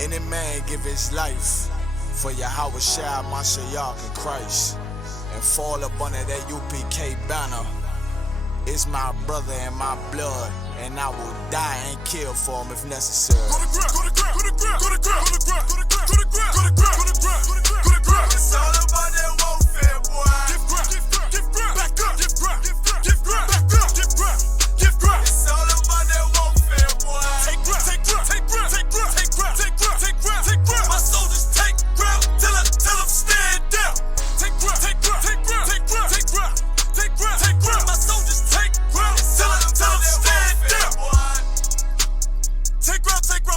Any man give his life for Yahweh Shai, Mashiach, and Christ, and fall up under that UPK banner. It's my brother and my blood, and I will die and kill for him if necessary. It's all about that warfare, boy. Back up. It's all about that warfare, boy. Take ground. My soldiers take ground till I'm stand down. Take ground. My soldiers take ground till I'm stand down.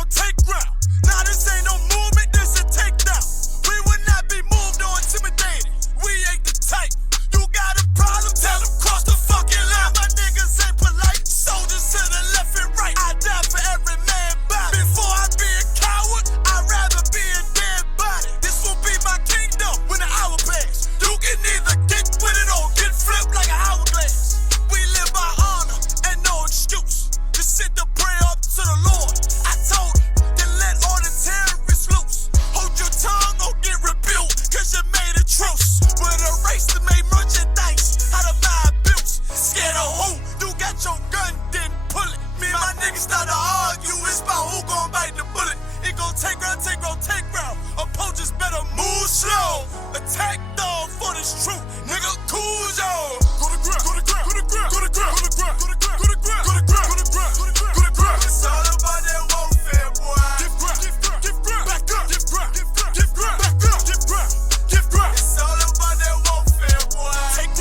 Take ground. Nah, this ain't no movement, this a takedown. We will not be moved or intimidated. We ain't the type. You got a problem, tell them cross the fucking line. My niggas ain't polite. Soldiers to the left and right. I die for every man body. Before I be a coward, I'd rather be a dead body. This will be my kingdom when the hour pass. You can either get with it or get flipped like an hourglass. We live by honor and no excuse. Just sit the prayer up to the Lord. I told him, then let all the terrorists loose. Hold your tongue or get rebuked, cause you made a truce. With a race to make merchandise out of my abuse. Scared of who? You got your gun, then pull it. Me and my niggas start to argue, it's about who gon' bite the bullet. It gon' take round. Opponents better move slow. Attack dog for this truth, nigga, cool yo. Go to ground. It's all about that warfare, boy. Back up. It's all about that warfare, boy.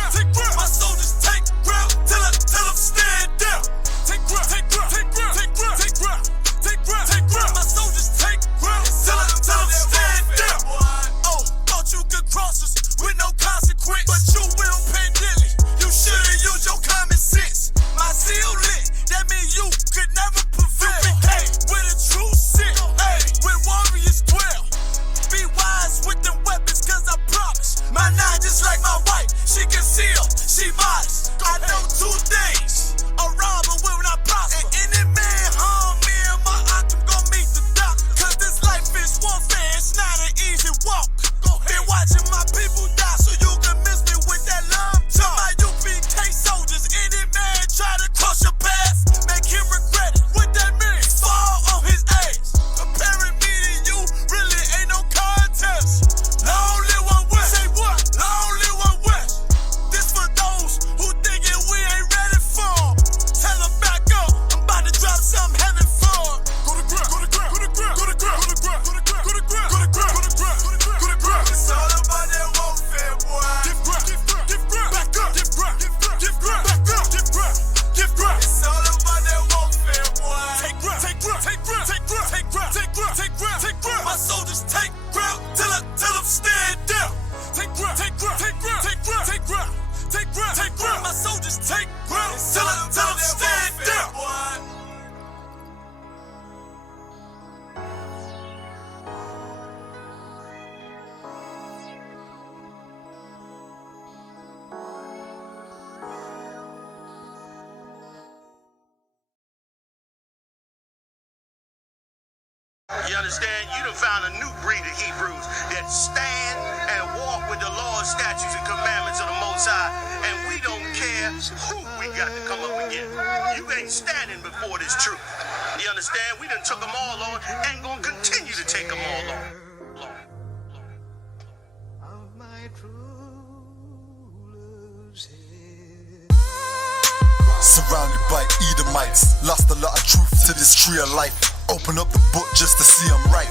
Take ground. My soldiers take ground till I'm stand down. Take ground. My soldiers take ground till I'm stand down. Oh, thought you could cross us with no consequence, but you will pay dearly. You should've used your common sense. My zeal lit, that means you could never prevail. Hey, with a true sit, hey, with warriors dwell. Be wise with them weapons, cause I promise. My nine just like my wife, she concealed, she modest. I know two things, a robber will not prosper. And any man harm me and my octave gon' meet the doctor. Cause this life is warfare, it's not an easy walk. Been watching my people die so you can miss me with that love talk. My UPK soldiers, any man try to cross your path, make him regret it. What that mean? Fall on his ass. Comparing me to you really ain't no contest. Long live one West. Say what? Long live one West. This for those who thinking we ain't ready for. Tell them back up, I'm about to drop something heavy for. Go to ground. It's all about that warfare, boy. Back up. It's all about that warfare, boy. Take ground. My soldiers take ground till I'm stand down. Take ground. My soldiers take ground till I'm stand down. You understand? You done found a new breed of Hebrews that stand and walk with the laws, statutes, and commandments of the Most High, and we don't care who we got to come up against. You ain't standing before this truth. You understand? We done took them all on and gonna continue to take them all on. Surrounded by Edomites, lost a lot of truth to this tree of life. Open up the book just to see I'm right.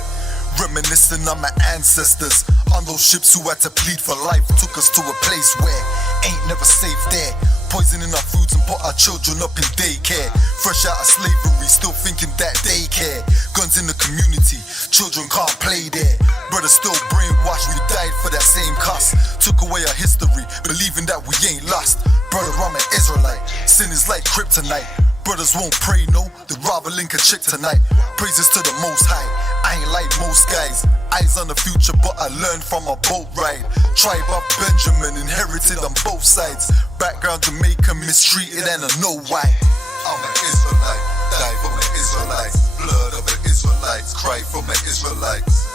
Reminiscing on my ancestors, on those ships who had to plead for life. Took us to a place where ain't never safe there. Poisoning our foods and put our children up in daycare. Fresh out of slavery, still thinking that they care. Guns in the community, children can't play there. Brothers still brainwashed, we died for that same cause. Took away our history, believing that we ain't lost. Brother, I'm an Israelite, sin is like kryptonite. Brothers won't pray, no, they'd rather link a chick tonight. Praises to the Most High, I ain't like most guys. Eyes on the future, but I learned from a boat ride. Tribe of Benjamin, inherited on both sides. Background Jamaican, mistreated and I know why. I'm an Israelite, die for the Israelites. my Israelites.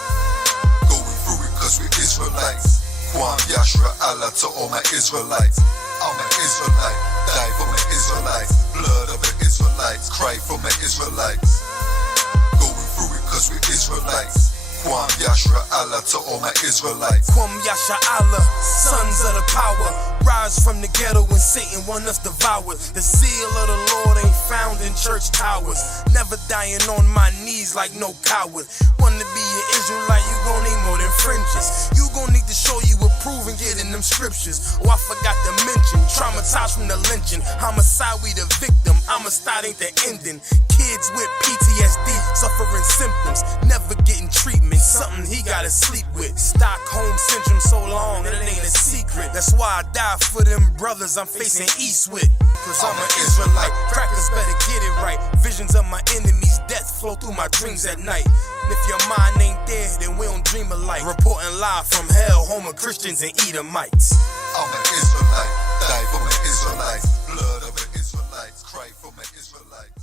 Going through it cause we're Israelites. Kwam Yashra Allah to all my Israelites. I'm an Israelite, die for my Israelites. Blood of the Israelites, cry for my Israelites. Going through it cause we're Israelites. Kwam Yashra Allah to all my Israelites. Kwam Yasha Allah, sons of the power. Rise from the ghetto when Satan want us devoured. The seal of the Lord ain't found in church towers. Never dying on my knees like no coward. Wanna be an Israelite, you gon' need more than fringes. You gon' need to show you approve and get in them scriptures. Oh, I forgot to mention, traumatized from the lynching. Homicide, we the victim, homicide ain't the ending. Kids with PTSD, suffering symptoms, never getting treatment. Something he gotta sleep with. Stockholm syndrome so long, and it ain't a secret. That's why I die for them brothers I'm facing east with. Cause I'm an Israelite, crackers better get it right. Visions of my enemies, death flow through my dreams at night. And if your mind ain't there, then we don't dream alike. Reporting live from hell, home of Christians and Edomites. I'm an Israelite, die for my Israelites. Blood of the Israelites, cry for my Israelites.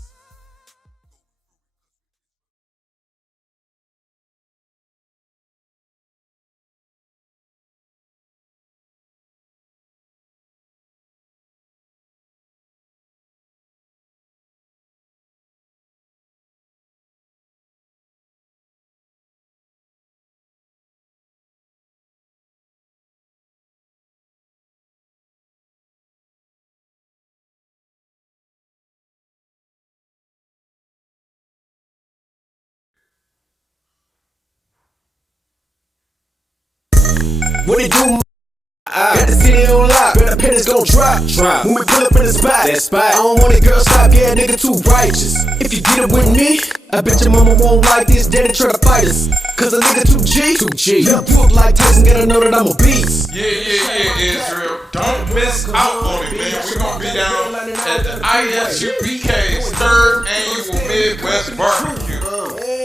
What it do? Got the city on lock, bet the pennies gon' drop. When we pull up in the spot, I don't want it, girl, stop, yeah, nigga too righteous. If you get it with me, I bet your mama won't like this, daddy try to fight us. Cause a nigga too G. Young book like Tyson, gotta know that I'm a beast. Yeah, Israel. Don't miss out on it, man. We're gonna be down at the ISUPK's 3rd annual Midwest Barbecue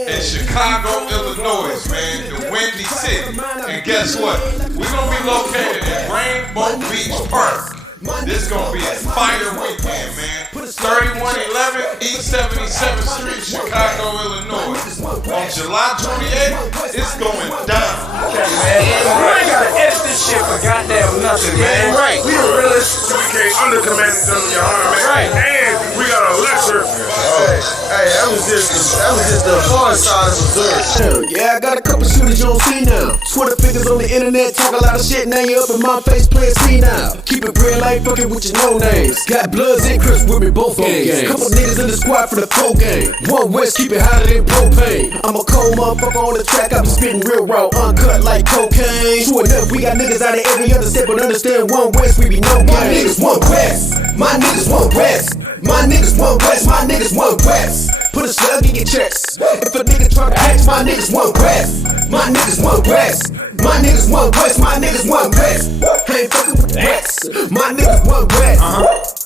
in Chicago, Illinois, man, the Windy City. And guess what? We're gonna be located in Rainbow Beach Park. This is gonna be a fire weekend, man. 3111 East 77th Street, Chicago, Illinois. On July 28th, it's going down. Okay, man. I ain't gotta edit this shit for goddamn nothing, man. Right. We the realest CK under commanding them, your honor, man. Right. And we got a lecture. Hey, that was just the hard side of Missouri. Yeah, I got a couple shooters you don't see now. Twitter figures on the internet talk a lot of shit. Now you up in my face playing C now. Keep it real, I ain't fucking with your no names. Got Bloods and Crips with me both games. Couple niggas in the squad for the pro game. One West keep it hotter than propane. I'm a cold motherfucker on the track. I be spitting real raw, uncut like cocaine. True enough, we got niggas out of every other step, but understand one West, we be no game. My niggas one West. My niggas one West. My niggas one West. My niggas one West. Put a slug in your chest. If a nigga try to act, my niggas one West. My niggas one West. My niggas one West. My niggas one West. I ain't fucking with the West. My niggas one West.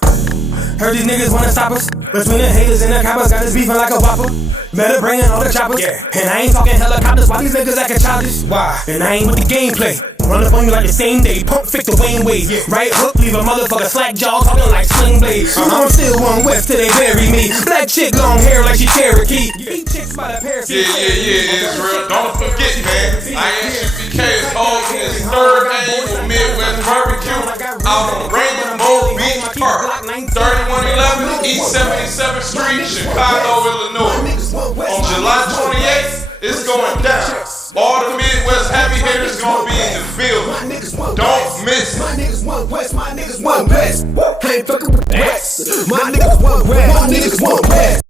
Heard these niggas wanna stop us. Between the haters and the coppers, got us beefing like a whopper. Better bring in all the choppers. Yeah. And I ain't talking helicopters. Why these niggas acting childish? Why? And I ain't with the gameplay. Run up on you like the same day. Pump fix the Wayne Wade. Yeah. Right hook, leave a motherfucker slack jaw, talking like sling blade. You know I'm still one West till they bury me. Black chick, long hair like she Cherokee. Beat chicks by the pair. Yeah, Israel. Don't forget, man. ISUPK is holding its 3rd annual Midwest Barbecue out on Rainbow Beach Park, 3111 East 77th Street, Chicago, Illinois. On July 28th, it's going down. All the Midwest heavy hitters gonna be in the field. Don't miss it. My niggas one West. My niggas one West. I ain't fucking with the West. My niggas one West. My niggas one West.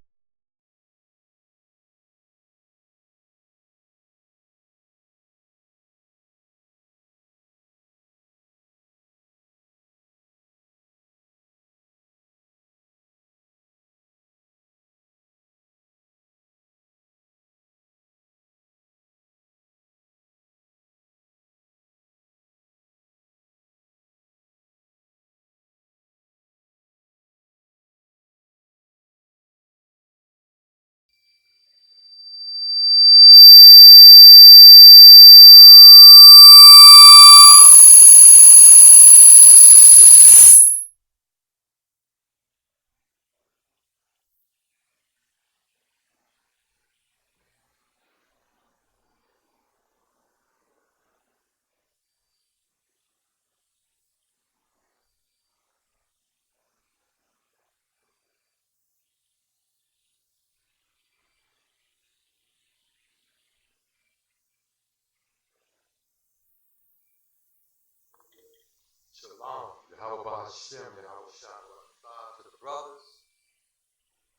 Shalom, Yahweh Hashem, Yahweh Shalom, to the brothers.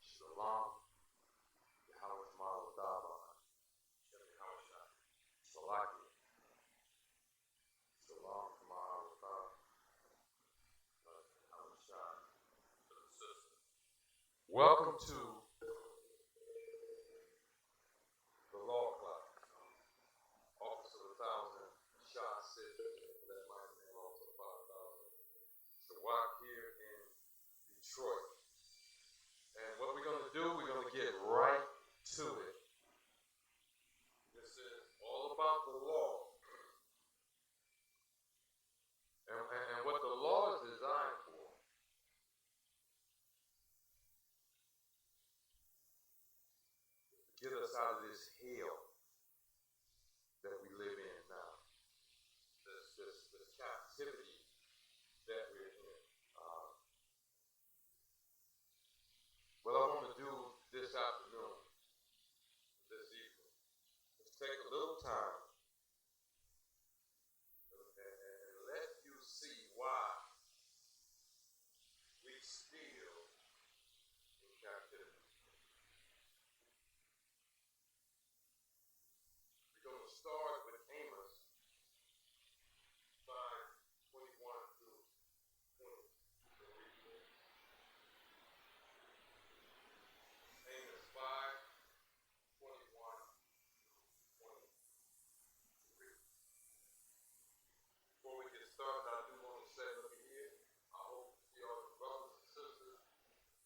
Shalom, Yahweh Shemar Daba, Yahweh Shalom, Salaki. Shalom, Shemar Daba, Yahweh Shalom, to the sisters. Welcome to the Law Club, Office of 1,000, Shot City, that might be also 5,000. So walk here in Detroit. And what we're going to do, we're going to get right to it. This is all about the law. And what the law is designed for. To get us out of this hell that we live in now. This captivity that we're in. What I want to do this afternoon, this evening, is take a little time and let you see why we still in captivity. We're going to start with Amos 5:21 through 20. Amos 5:21 through 23. Before we get started, I do want to say, look here, I hope to see all the brothers and sisters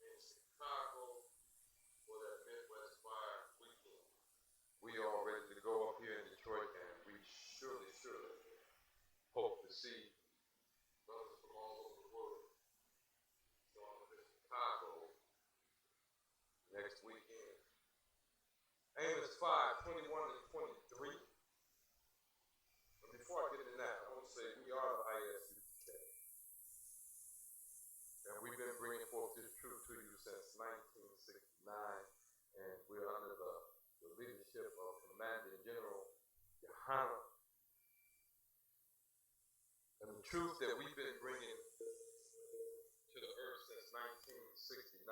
in Chicago for that Midwest Fire weekend. We are ready to go up here in Detroit, and we surely hope to see brothers from all over the world showing up in Chicago next weekend. Amos 5:21 and 23. And before I get into that, I want to say we are the ISUPK. And we've been bringing forth this truth to you since 1969. And we're under the leadership of Commanding General Yohana. And the truth that we've been bringing to the earth since 1969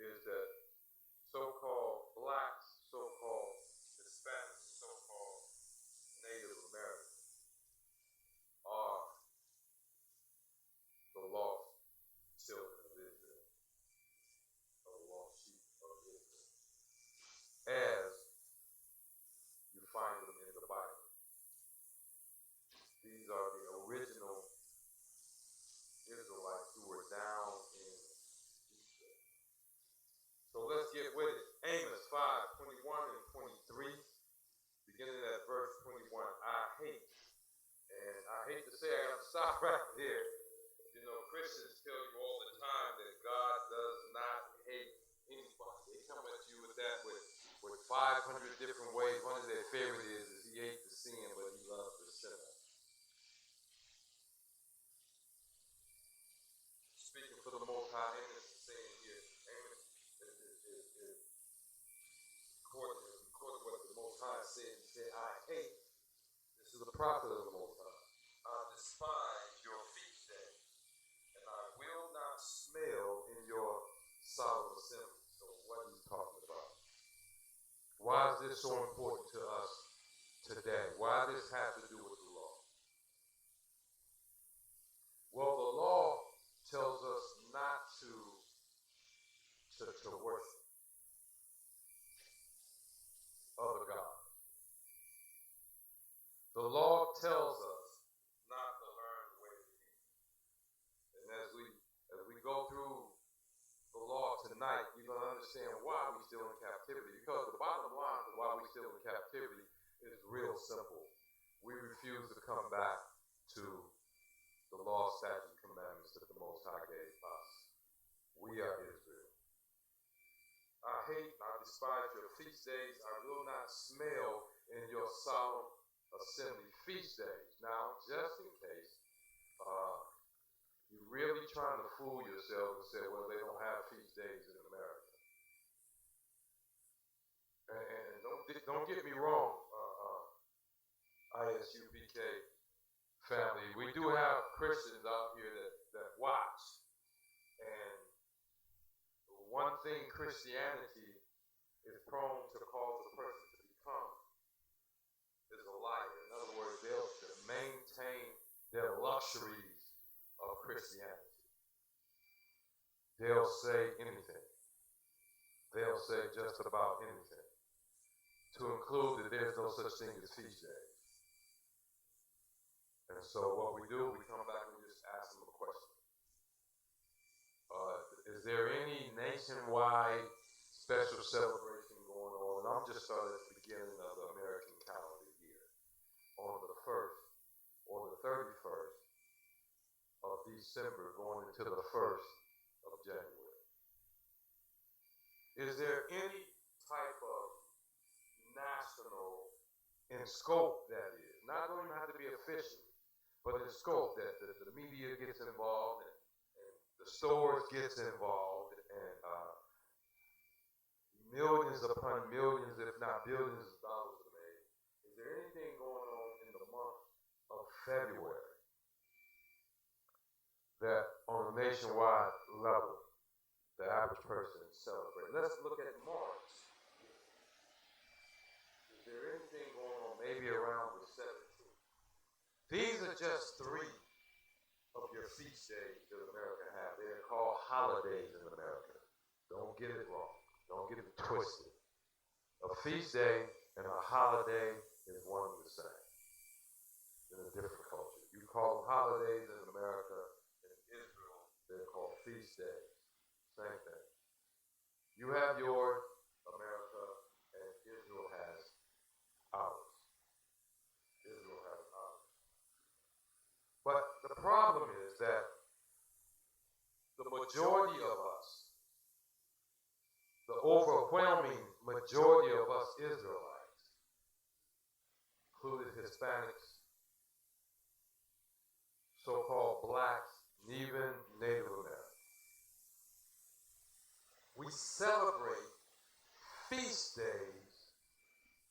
is that so-called blacks, so-called Hispanics, so-called Native Americans are the lost children of Israel, or the lost sheep of Israel, as you find them in the Bible. These are the original Israelites who were down in Egypt. So let's get with it. Amos 5:21 and 23, beginning at verse 21. I hate to say I got to stop right there. You know, Christians tell you all the time that God does not hate anybody. They come at you with that with 500 different ways. One of their favorite is he hates the sin, but he loves the sinner. Speaking for the Most High, Amos is saying here, Amos is recording what the Most High said. He said, I hate, this is the prophet of the Most High, I despise your feast day, and I will not smell in your solemn assembly. So what are you talking about? Why is this so important to us today? Why does this have to do with the law? Well, the law tells us not to worship other gods. The law tells us not to learn the way of the king. And as we go through the law tonight, you're going to understand why we're still in captivity. Because the bottom line of why we're still in captivity is real simple. We refuse to come back to the law, statutes, commandments that the Most High gave us. We are Israel. I hate, I despise your feast days. I will not smell in your solemn assembly feast days. Now, just in case you're really trying to fool yourself and say, well, they don't have feast days in America. And don't get me wrong, ISUPK family, we do have Christians out here that watch. And one thing Christianity is prone to cause a person to become is a liar. In other words, they'll maintain their luxuries of Christianity. They'll say anything. They'll say just about anything, to include that there's no such thing as feast days. And so what we do, we come back and we just ask them a question. Is there any nationwide special celebration going on? And I'm just starting at the beginning of the American calendar year, on the 1st or the 31st of December, going into the 1st of January. Is there any type of national, in scope that is, not going to have to be official, but in scope that the media gets involved and the stores gets involved and millions upon millions, if not billions of dollars are made? Is there anything going on in the month of February that on a nationwide level the average person celebrates? Let's look at March. Is there anything going on maybe around the 17th? These are just 3 of your feast days that America has. They're called holidays in America. Don't get it wrong. Don't get it twisted. A feast day and a holiday is one and the same in a different culture. You call them holidays in America. In Israel, they're called feast days. Same thing. You have yours, America, and Israel has ours. Israel has ours. But the problem is that the majority of us, the overwhelming majority of us Israelites, including Hispanics, so-called blacks, and even Native Americans, we celebrate feast days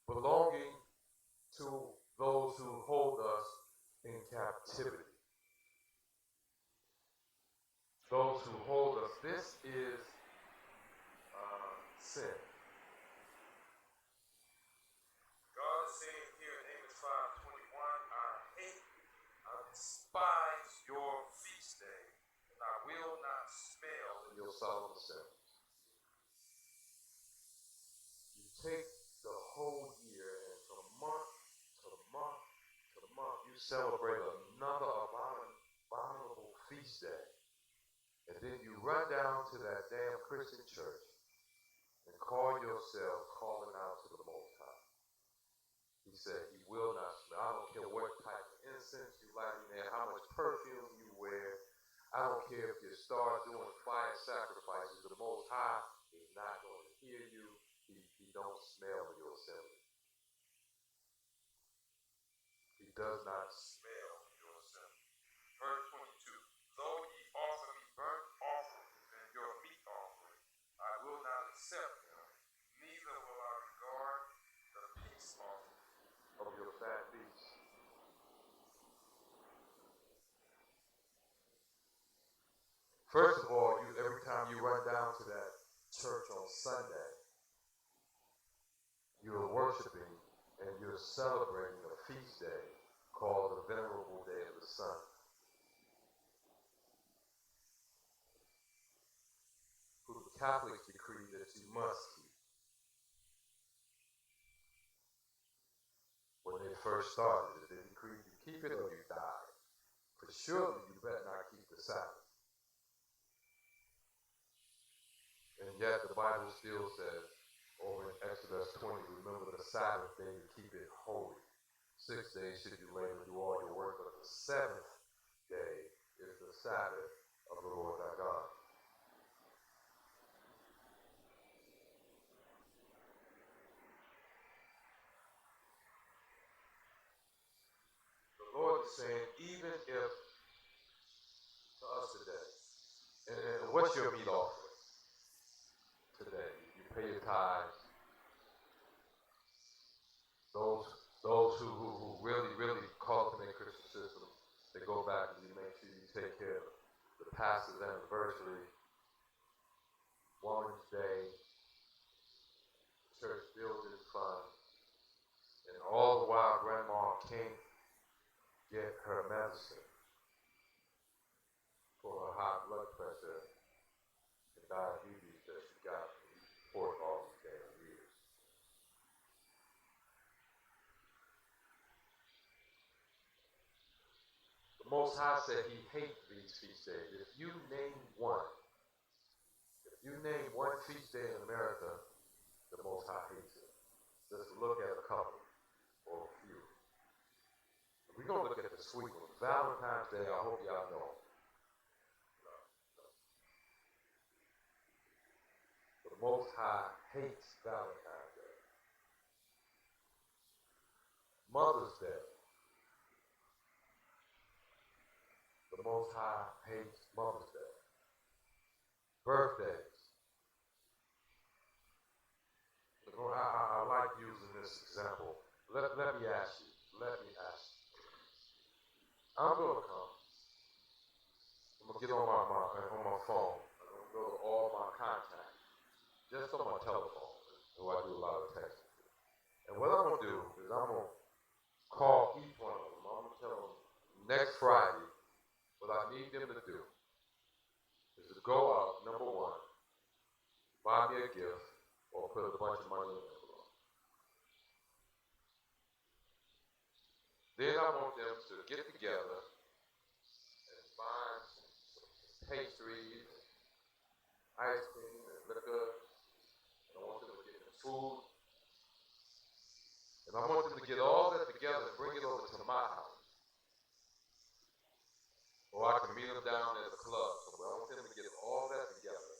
belonging to those who hold us in captivity. Those who hold us. This is sin. God is saying here in Amos 5:21, I despise your feast day, and I will not smell in your solemn assemblies. You take the whole year, and from month to month to month, you celebrate another abominable feast day. And then you run down to that damn Christian church and call yourself calling out to the Most High. He said he will not smell. I don't care what type of incense you light in there, how much perfume you wear. I don't care if you start doing fire sacrifices. The Most High is not going to hear you. He don't smell your assembly. He does not smell your assembly. Verse 22. Though ye offer me burnt offerings and your meat offering, I will not accept them, neither will I regard the peace offering of your fat beasts. First of all, every time you run down to that church on Sunday, you're worshiping and you're celebrating a feast day called the Venerable Day of the Sun. Who the Catholics decree that you must keep. When they first started, they decreed you keep it or you die. For surely you better not keep the Sabbath. And yet the Bible still says, over in Exodus 20, remember the Sabbath day to keep it holy. 6 days should you labor and do all your work, but the 7th day is the Sabbath of the Lord thy God. The Lord is saying, even if to us today, and what's your meat offering today? You pay your tithes. Those who really call it the Christian system pastor's anniversary, Women's Day, church building fund, and all the while Grandma can't get her medicine for her high blood pressure and diabetes that she got for all these damn years. The Most High said he hates these feast days. If you name one feast day in America, the Most High hates it. Just look at a couple or a few. We're going to look at the sweet ones. Valentine's Day, I hope y'all know. The Most High hates Valentine's Day. Mother's Day. The Most High hates Mother's Day. Birthdays. I like using this example. Let me ask you. I'm going to come. I'm going to get on my phone. I'm going to go to all my contacts. Just on my telephone, who I do a lot of texting. And what I'm going to do is I'm going to call each one of them. I'm going to tell them next Friday what I need them to do is to go out, number one, buy me a gift, or put a bunch of money in the envelope. Then I want them to get together and find some pastries, ice cream, and liquor. And I want them to get the food. And I want them to get all that together and bring it over to my house. Or I can meet them down at the club. So I want them to get all that together.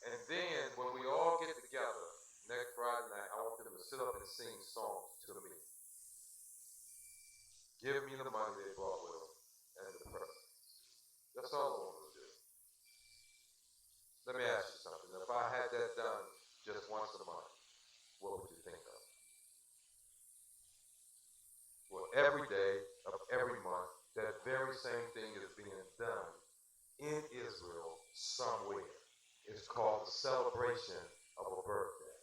And then when we all get together next Friday night, I want them to sit up and sing songs to me. Give me the money they brought with them and the present. That's all I want them to do. Let me ask you something. If I had that done just once a month, what would you think of? Well, every day of every month, that very same thing is being done in Israel somewhere. It's called the celebration of a birthday.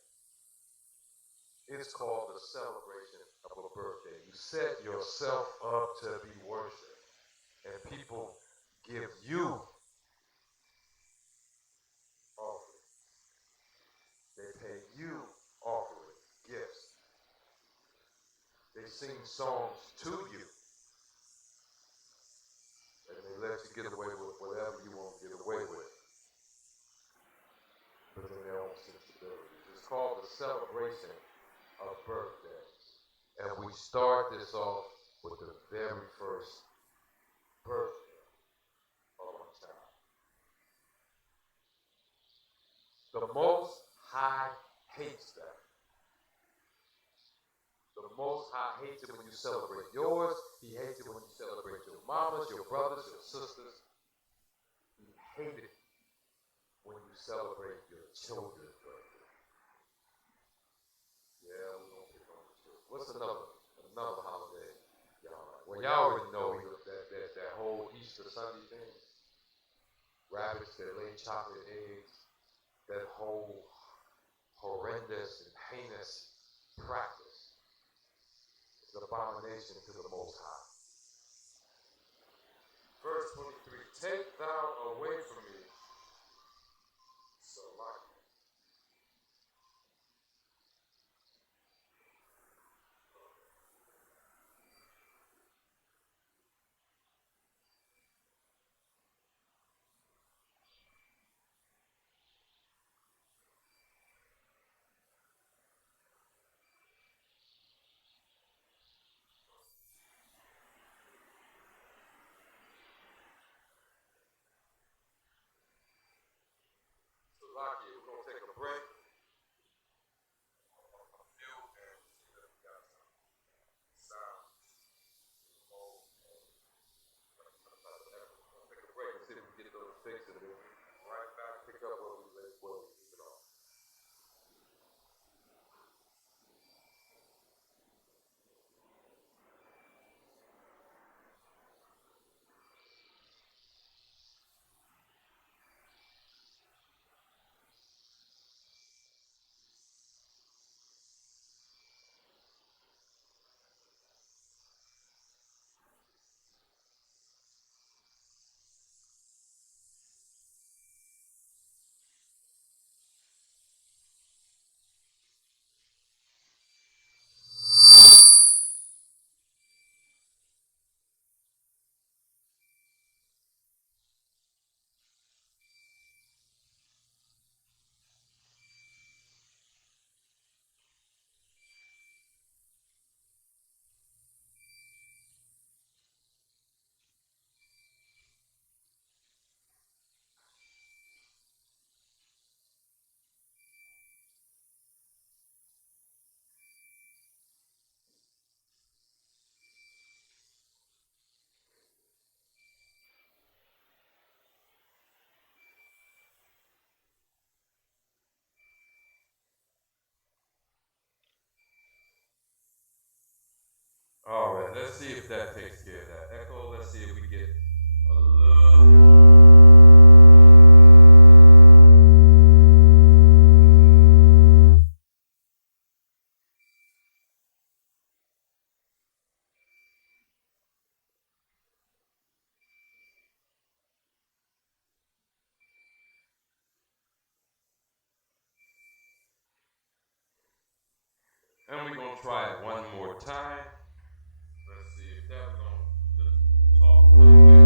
It's called the celebration of a birthday. You set yourself up to be worshipped, and people give you offering. They pay you offering, gifts. They sing songs to you, and they let you get away with whatever you want to get away with. Within their own sensibilities. It's called the celebration of birthdays. And we start this off with the very first birthday of a child. The Most High hates that. The Most High hates it when you celebrate yours. He hates it when you celebrate your mamas, your brothers, your sisters. He hates it when you celebrate your children's birthday. Yeah, we're going to pick on the children. What's another holiday y'all like? Well, y'all already know that whole Easter Sunday thing. Rabbits that lay chocolate eggs. That whole horrendous and heinous practice. It's an abomination to the Most High. Verse 23, take thou away from me. So like let's see if that takes care of that. Echo, let's see if we get a little. And we're going to try it one more time. Let's see if that's going to just talk a little bit.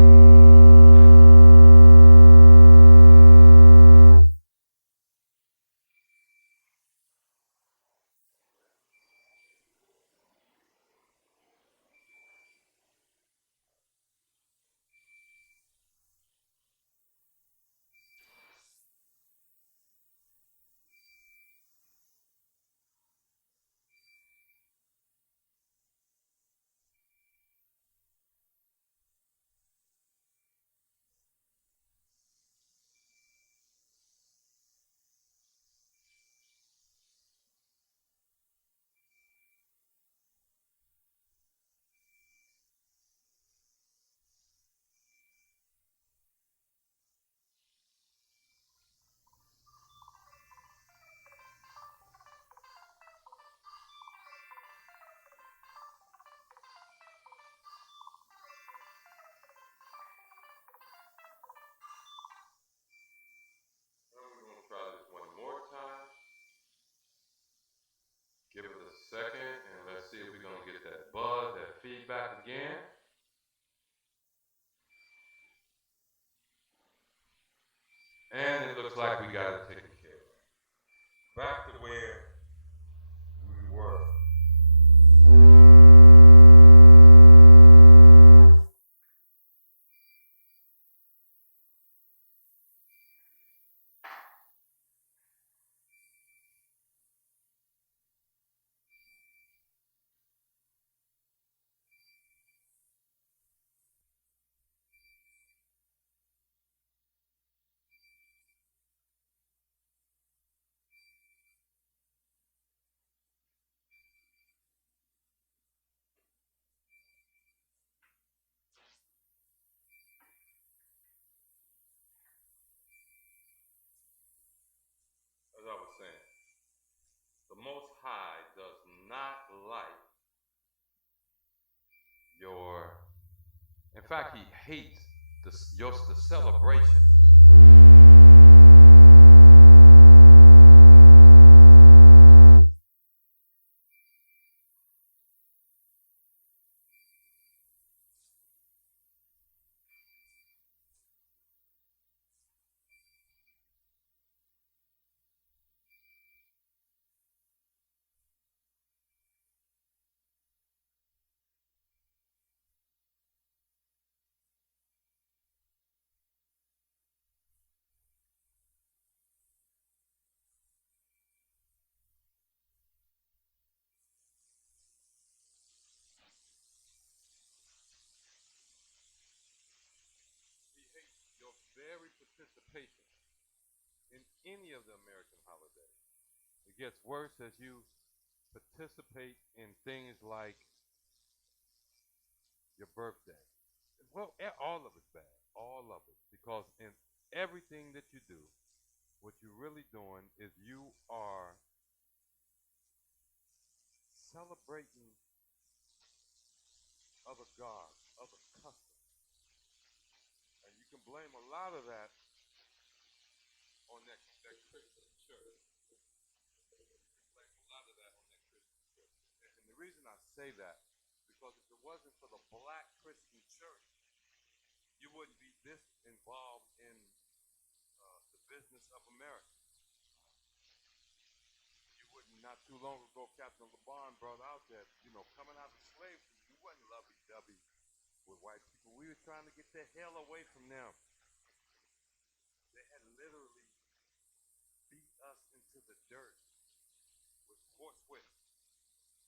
Try this one more time. Give it a second and let's see if we're going to get that buzz, that feedback again. And it looks like we got it taken care of. Back to where we were. As I was saying, the Most High does not like your, in fact, he hates the celebration. He hates your very participation in any of the American holidays. It gets worse as you participate in things like your birthday. Well, all of it's bad. All of it. Because in everything that you do, what you're really doing is you are celebrating other gods, other customs. And you can blame a lot of that on that Christian church. You can blame a lot of that on that Christian church. And the reason I say that, because if it wasn't for the black Christian church, you wouldn't be this involved in the business of America. You wouldn't, not too long ago, Captain LeBron brought out that, coming out of slavery, we wasn't lovey-dovey with white people. We were trying to get the hell away from them. They had literally beat us into the dirt with horsewhips,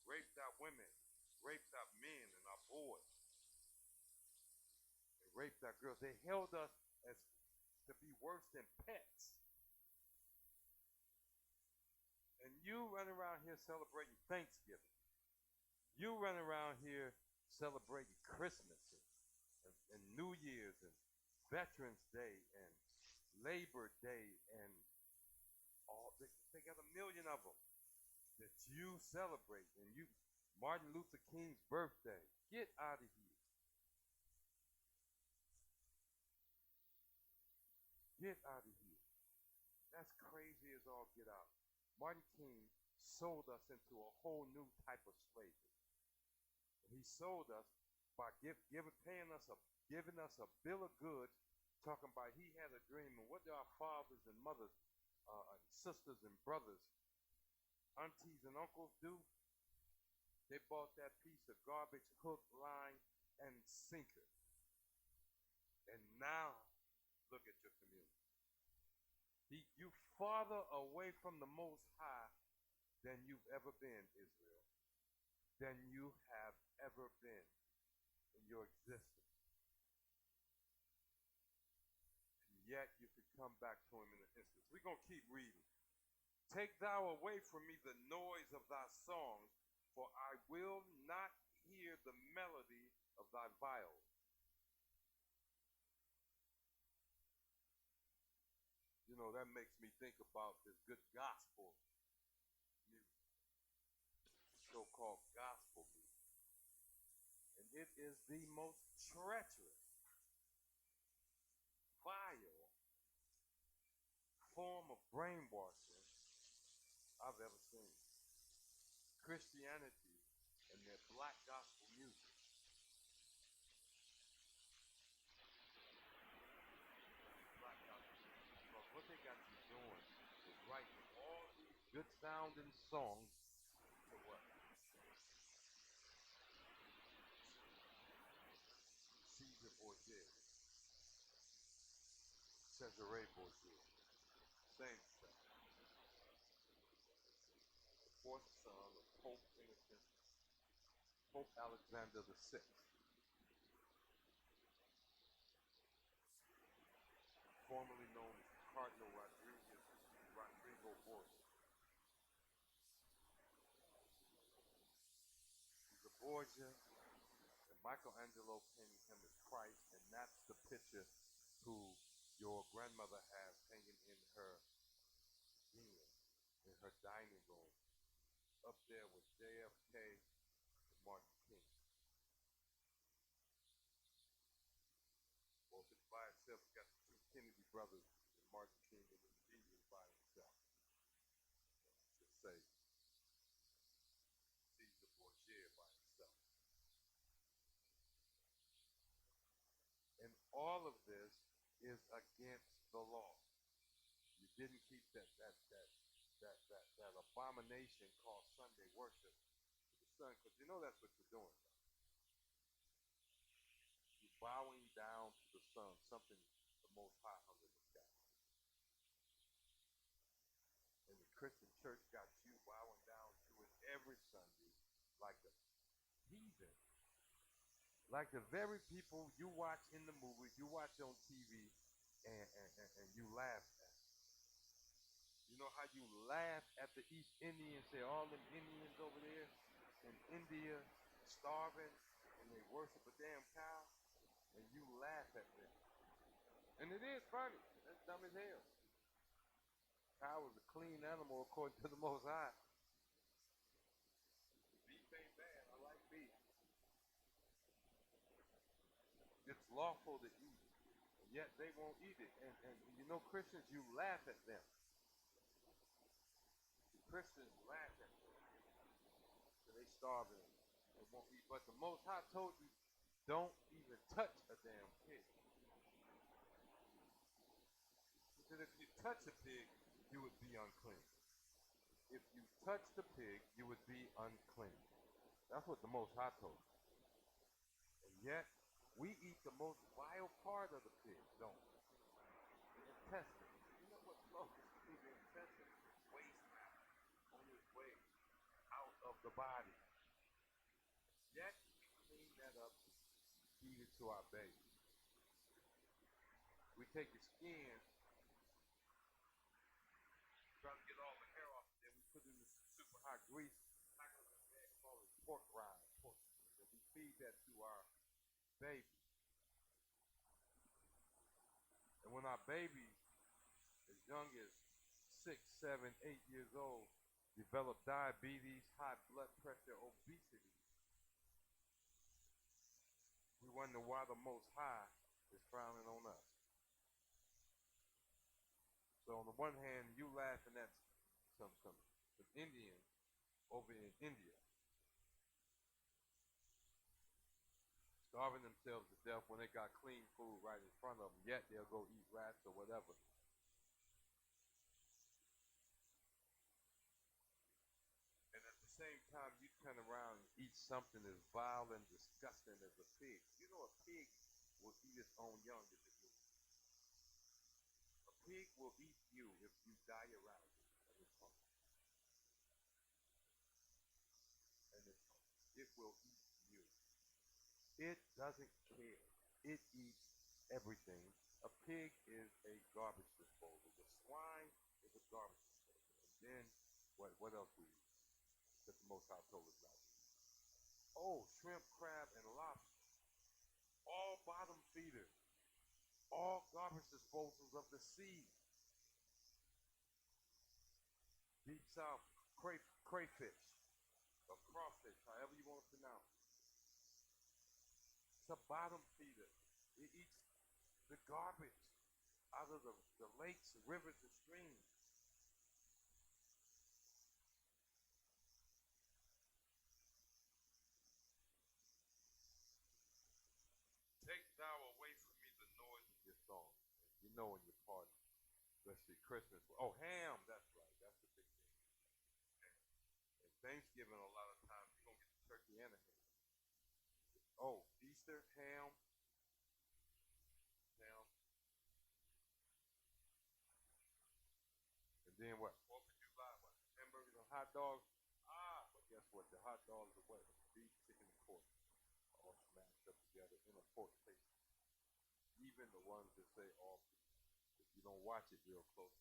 raped our women, raped our men and our boys. They raped our girls. They held us as to be worse than pets. And you run around here celebrating Thanksgiving. You run around here celebrating Christmas and New Year's and Veterans Day and Labor Day and all. They got a million of them that you celebrate. And you, Martin Luther King's birthday. Get out of here. Get out of here. That's crazy as all get out. Martin King sold us into a whole new type of slavery. He sold us by giving us a bill of goods, talking about he had a dream. And what do our fathers and mothers, and sisters and brothers, aunties and uncles do? They bought that piece of garbage, hook, line, and sinker. And now, look at your community. You farther away from the Most High than you've ever been, Israel, than you have ever been in your existence. And yet you could come back to him in an instant. We're going to keep reading. Take thou away from me the noise of thy songs, for I will not hear the melody of thy viols. You know, that makes me think about this good gospel music, so-called gospel music. And it is the most treacherous, vile form of brainwashing I've ever seen. Christianity and their black gospel music. Black gospel music. Because what they got you doing is writing all these good sounding songs to what? Caesar Borgia. Cesare Borgia. Same stuff. The fourth son of Pope Innocent, Pope Alexander VI. Formerly known as Cardinal Rodrigo Borgia. He's a Borgia, and Michelangelo painted him as Christ, and that's the picture who your grandmother has hanging in her den, in her dining room, up there with JFK and Martin King. Well, if it's by itself, you got the two Kennedy brothers, and Martin King, and then Jesus by himself. Just say Caesar Borgia by himself. And all of this is against the law. You didn't keep that abomination called Sunday worship to the sun, because you know that's what you're doing. You're bowing down to the sun, something the Most High hung in the sky. And the Christian church got you bowing down to it every Sunday like a heathen. Like the very people you watch in the movies, you watch on TV, and you laugh at. You know how you laugh at the East Indians, say all them Indians over there in India starving and they worship a damn cow, and you laugh at them. And it is funny. That's dumb as hell. Cow is a clean animal according to the Most High. Beef ain't bad. I like beef. It's lawful to eat, and yet they won't eat it. And you know, Christians, you laugh at them. Christians laugh at them. So they starving and won't eat. But the Most High told you, don't even touch a damn pig. He said if you touch a pig, you would be unclean. If you touch the pig, you would be unclean. That's what the Most High told you. And yet, we eat the most vile part of the pig, don't we? The intestine. You know what flows through the intestine? Waste matter on its way out of the body. Yet, we clean that up, feed it to our babies. We take the skin, try to get all the hair off, then we put it in the super hot grease, call it pork rind, pork. And we feed that to our babies. And when our babies, as young as 6, 7, 8 years old, develop diabetes, high blood pressure, obesity, we wonder why the Most High is frowning on us. So on the one hand, you laughing at some Indians over in India, starving themselves to death when they got clean food right in front of them, yet they'll go eat rats or whatever. And at the same time, you turn around and eat something as vile and disgusting as a pig. You know a pig will eat its own young if it moves. A pig will eat you if you diurese it and it's hungry. And it's hungry. It will eat you. It doesn't care. It eats everything. A pig is a garbage disposal. The swine is a garbage disposal. And then, what else do we eat that the Most High told us not to eat? Oh, shrimp, crab, and lobster. All bottom feeders. All garbage disposals of the sea. Deep south, crayfish, or crawfish, however you want to pronounce it. It's a bottom feeder. It eats the garbage out of the lakes, the rivers, and streams. Take thou away from me the noise of your song. You know in your party, especially Christmas. Oh, ham, that's right. That's the big thing. And Thanksgiving, a lot of times, you're going to get the turkey and a ham. Oh, Easter, ham. And then what? 4th of July, what? Hamburgers and hot dogs? But guess what? The hot dogs are what? Beef, chicken, and pork. All smashed up together in a pork paste. Even the ones that say all beef. If you don't watch it real close,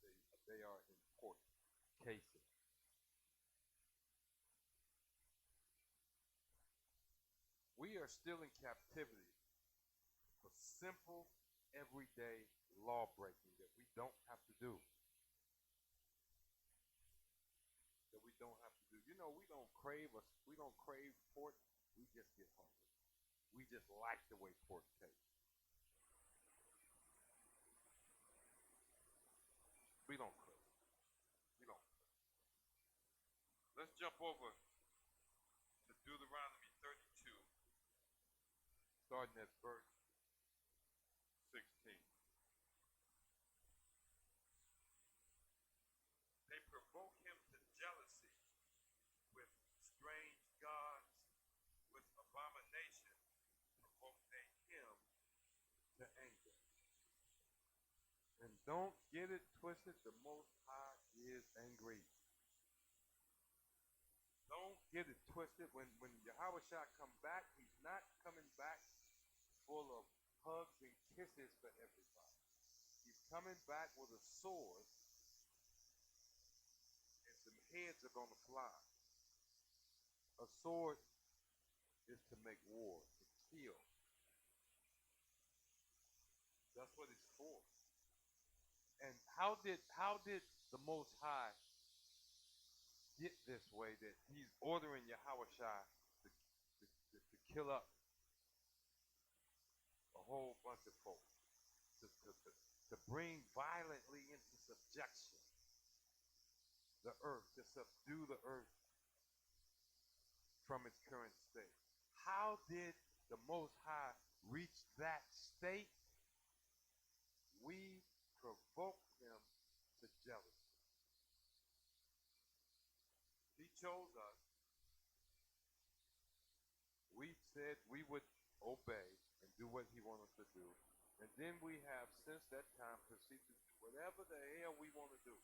they are in pork casing. We are still in captivity for simple, everyday law breaking that we don't have to do. You know, we don't crave pork. We just get hungry. We just like the way pork tastes. We don't crave. Let's jump over to Deuteronomy 32, starting at verse 16. They provoke him to jealousy with strange gods, with abomination provoke they him to anger. And don't get it twisted, the Most High is angry. Don't get it twisted. When Yahushua come back, he's not coming back full of hugs and kisses for everybody. He's coming back with a sword, and some heads are going to fly. A sword is to make war, to kill. That's what it's for. And how did the Most High get this way, that he's ordering Yahushua to kill up a whole bunch of folks, to bring violently into subjection the earth, to subdue the earth from its current state? How did the Most High reach that state? We provoked him to jealousy. He chose us. We said we would obey and do what he wanted us to do. And then we have, since that time, proceeded to do whatever the hell we want to do.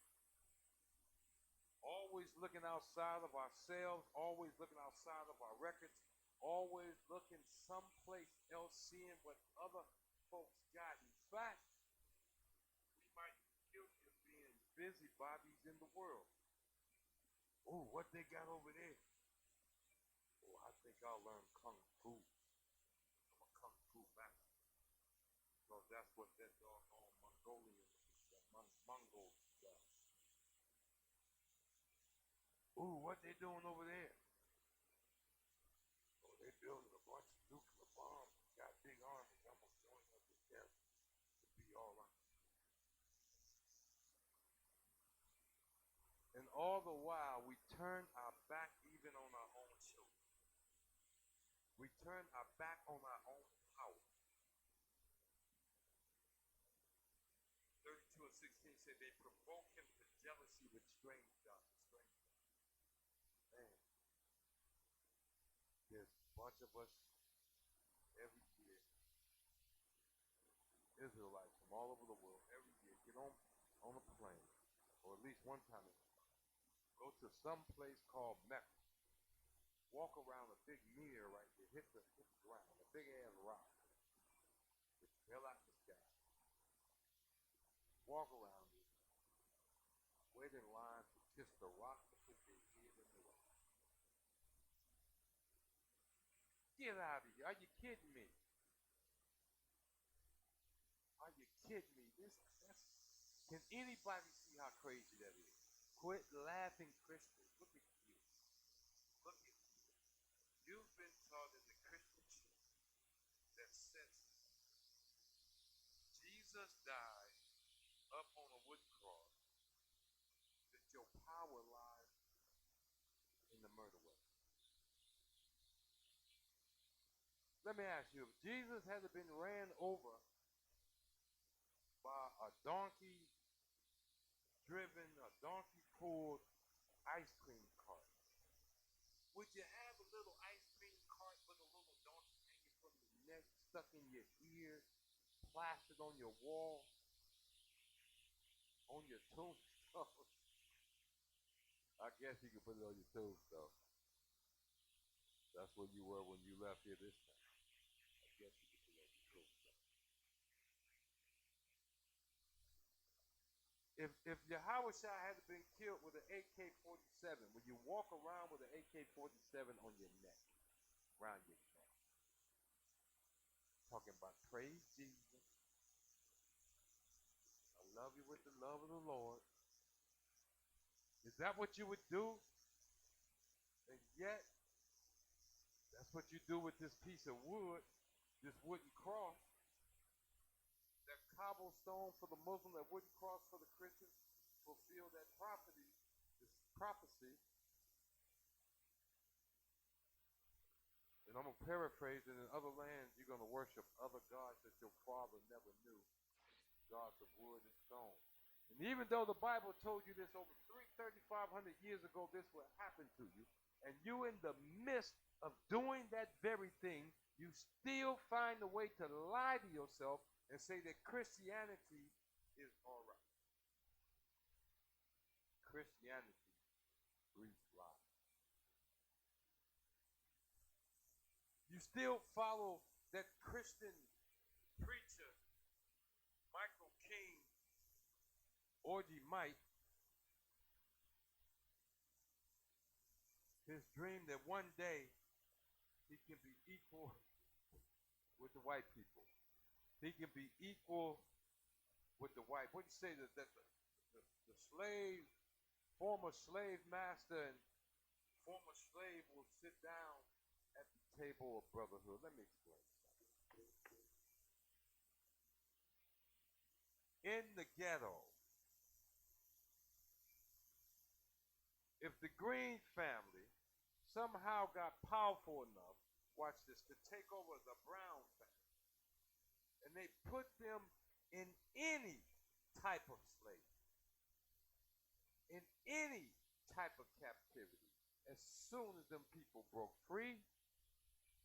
Always looking outside of ourselves, always looking outside of our records, always looking someplace else, seeing what other folks got. In fact, we might be guilty of being busybodies in the world. Oh, what they got over there? Oh, I think I'll learn Kung Fu. that's what that doggone Mongol does. Ooh, what they doing over there? Oh, they building a bunch of nuclear bombs. Got big armies. I'm gonna join up with them to be all right. And all the while, we turn our back even on our own children. We turn our back on our own power. 32 and 16 say they provoke him to jealousy with strange gods. Man, there's a bunch of us every year, Israelites from all over the world, every year get on a plane, or at least one time, go to some place called Mecca, walk around a big mirror right there, hit the ground, a big ass rock, it fell out the sky. Walk around it, wait in line to kiss the rock to put their head in the rock. Get out of here. Are you kidding me? Are you kidding me? Can anybody see how crazy that is? Quit laughing, Christians. Look at you. Look at you. You've been taught in the Christian church that since Jesus died up on a wooden cross, that your power lies in the murder weapon. Let me ask you, if Jesus had been ran over by a donkey-driven, a donkey-pulled ice cream cart, would you have a little ice cream cart with a little donkey hanging from your neck, stuck in your ear, plastered on your wall, on your tombstone? I guess you could put it on your tombstone. That's where you were when you left here this time. I guess you could put it on your tombstone. If Yahushua had been killed with an AK-47, would you walk around with an AK-47 on your neck, around your neck? Talking about praise Jesus. I love you with the love of the Lord. Is that what you would do? And yet, that's what you do with this piece of wood, this wooden cross. That cobblestone for the Muslim, that wooden cross for the Christian, fulfill that prophecy. And I'm going to paraphrase it. In other lands, you're going to worship other gods that your father never knew, gods of wood and stone. And even though the Bible told you this over 3,500 years ago, this will happen to you, and you in the midst of doing that very thing, you still find a way to lie to yourself and say that Christianity is all right. Christianity breeds lies. You still follow that Christian preacher, Michael King, Orgy Mike, his dream that one day he can be equal with the white people. He can be equal with the white. What do you say that the slave, former slave master and former slave will sit down at the table of brotherhood? Let me explain something. In the ghetto, if the Green family somehow got powerful enough, watch this, to take over the Brown family, and they put them in any type of slavery, in any type of captivity, as soon as them people broke free,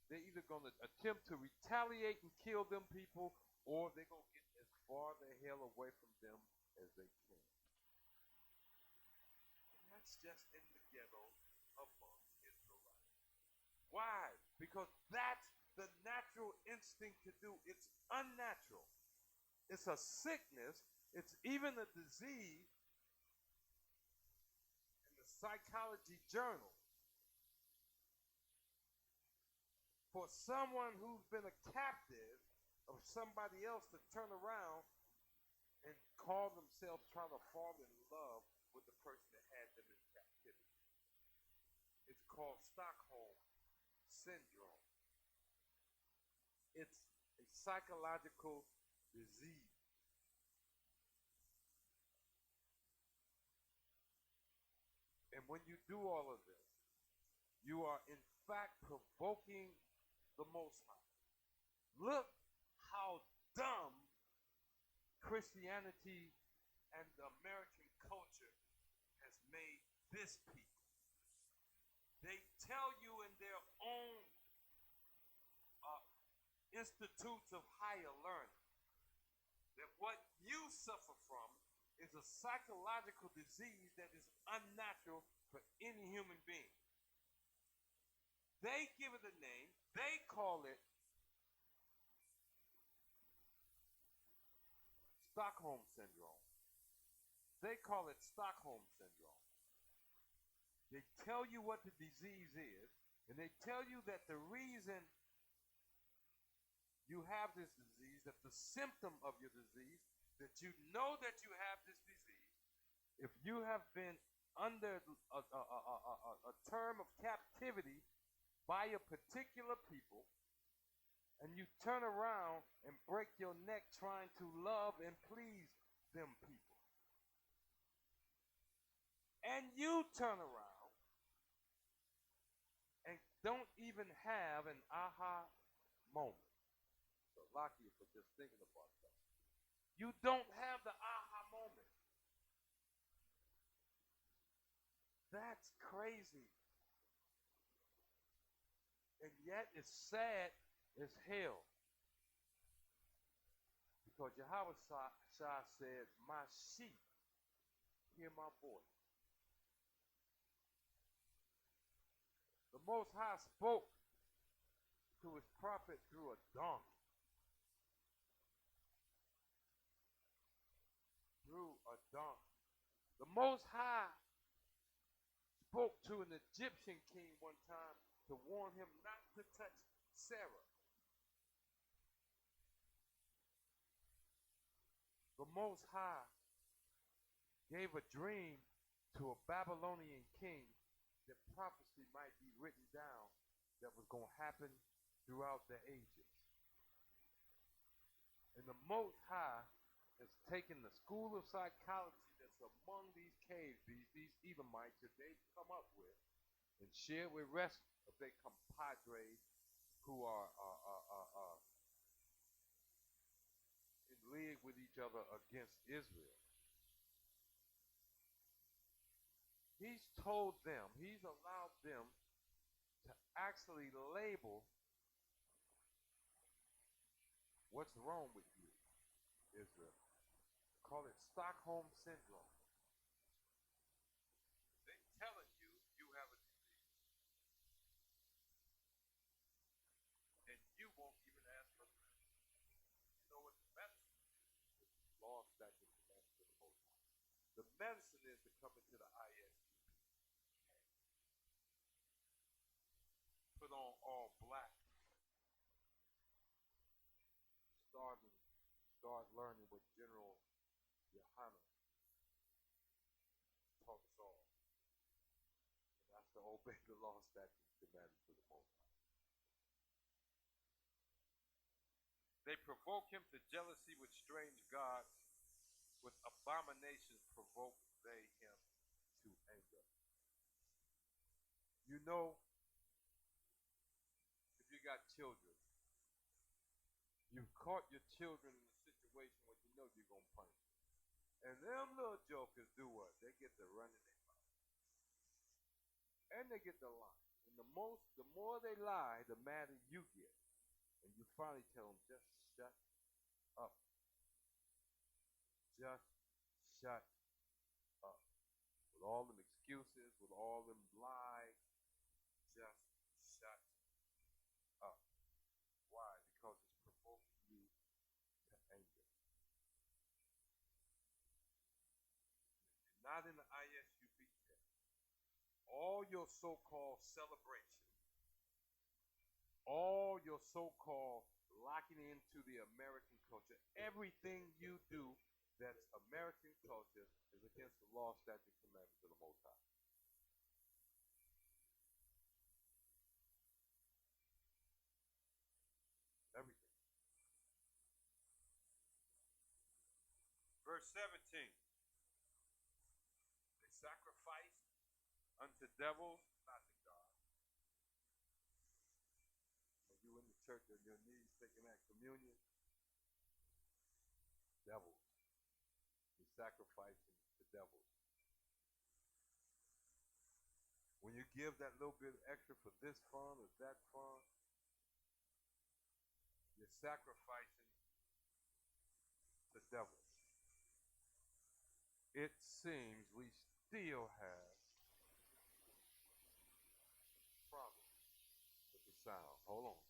they're either going to attempt to retaliate and kill them people, or they're going to get as far the hell away from them as they can. And that's just in the ghetto amongst Israelites. Why? Because that's the natural instinct to do. It's unnatural. It's a sickness. It's even a disease. In the Psychology Journal, for someone who's been a captive of somebody else to turn around and call themselves trying to fall in love with the person that had them in captivity. It's called Stockholm Syndrome. It's a psychological disease. And when you do all of this, you are in fact provoking the Most High. Look how dumb Christianity and the American culture has made this people. They tell you in their own institutes of higher learning that what you suffer from is a psychological disease that is unnatural for any human being. They give it a name. They call it Stockholm Syndrome. They call it Stockholm Syndrome. They tell you what the disease is, and they tell you that the reason you have this disease, that the symptom of your disease, that you know that you have this disease, if you have been under a term of captivity by a particular people, and you turn around and break your neck trying to love and please them people. And you turn around and don't even have an aha moment. So lucky for just thinking about that. You don't have the aha moment. That's crazy. And yet it's sad as hell. Because Yahweh Shah says, my sheep hear my voice. The Most High spoke to his prophet through a donkey. Through a donkey. The Most High spoke to an Egyptian king one time to warn him not to touch Sarah. The Most High gave a dream to a Babylonian king that prophecy might be written down that was going to happen throughout the ages. And the Most High has taken the school of psychology that's among these caves, these Edomites that they've come up with, and shared with rest of their compadres who are in league with each other against Israel. He's told them, he's allowed them to actually label what's wrong with you, Israel. Call it Stockholm Syndrome. They're telling you you have a disease. And you won't even ask for medicine. You know what the medicine is? Law, statute, commandments of the Most High. The medicine is to come into the ISU. Put on all black. Start learning what General Yohana taught us all. And that's to obey the law, statutes, commandments of the Most High. They provoke him to jealousy with strange gods. With abominations provoke they him to anger. You know, if you got children, you've caught your children in a situation where you know you're going to punish them. And them little jokers do what? They get to run in their mouth. And they get to lie. And the more they lie, the madder you get. And you finally tell them, just shut up. Just shut up. With all them excuses, with all them lies, just shut up. Why? Because it's provoking you to anger. If you're not in the ISUB test, all your so-called celebration, all your so-called locking into the American culture. Everything you do that's American culture is against the law, statute, commandments of the Most High. Everything. Verse 17. They sacrificed unto devils, not to God. Are you in the church on your knees taking that communion? Devils. You're sacrificing to devils. When you give that little bit extra for this fund or that fund, you're sacrificing to devils. It seems we still have problems with the sound. Hold on.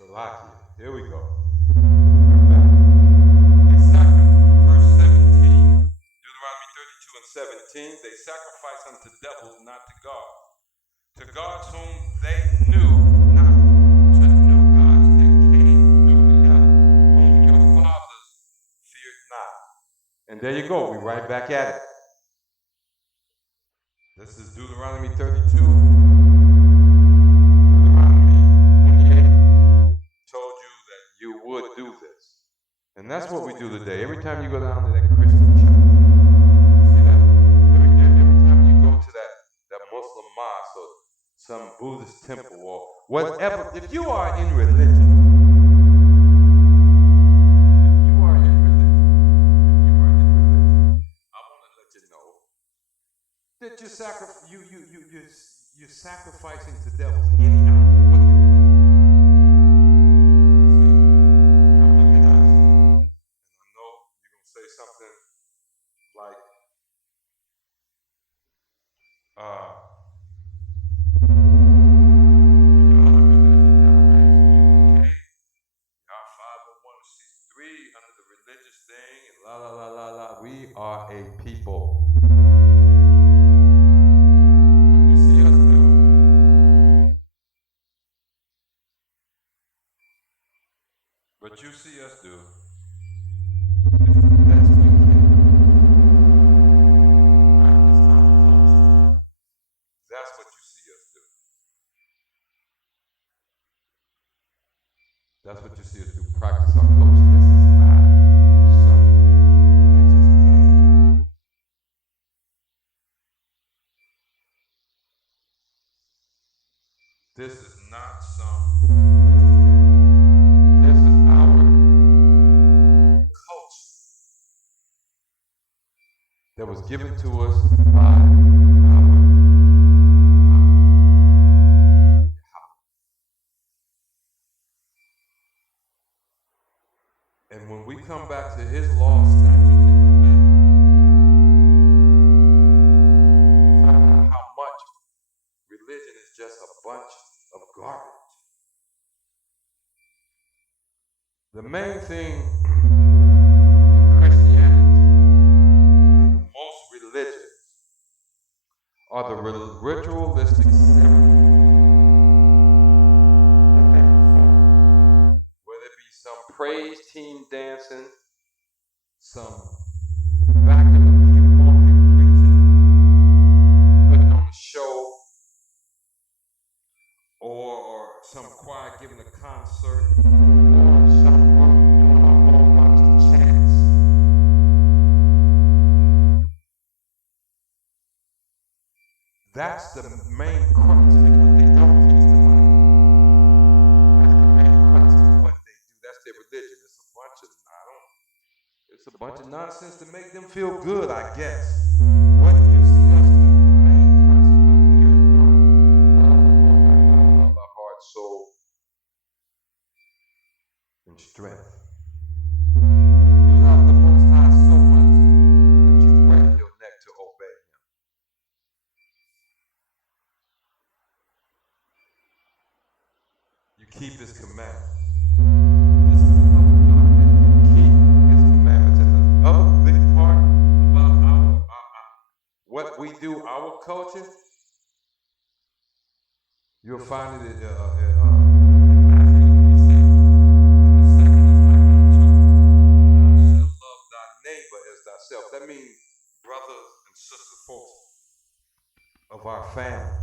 Salakia. Here we go. Verse 17. Deuteronomy 32 and 17. They sacrifice unto devils, not to God. To gods whom they knew not. To new gods that came through whom your fathers feared not. And there you go. We're right back at it. This is Deuteronomy 32. Would do this. And that's what we do today. Every time you go down to that Christian church, see that? Every time you go to that Muslim mosque or some Buddhist temple or whatever, if you are in religion, I want to let you know that you're sacrificing to devils anyhow. We are a people. What you see us do? What you see us do is the best we can. that was given to us by our and when we come back to his law, statutes, and commandments, we find out how much religion is just a bunch of garbage. The main thing in Christianity, most religions, are the ritualistic ceremonies that they perform. Whether it be some praise team dancing, some back of the pew walking preacher putting on a show, or some choir giving a concert, or some group doing a whole bunch of chants. That's the main crux of what they don't teach the Bible. That's the main crux of what they do. That's their religion. It's a bunch of nonsense to make them feel good, I guess. What you see us do, the main crux of what we are doing, love our heart, soul, and strength. You love the Most High so much that you break your neck to obey Him. You keep His commandments. This is the love of God, that you keep His commandments. And the other big part about what we do, our culture, you'll find it in Matthew 26. The second is like unto thou shalt love thy neighbor as thyself. That means brothers and sister folks of our family.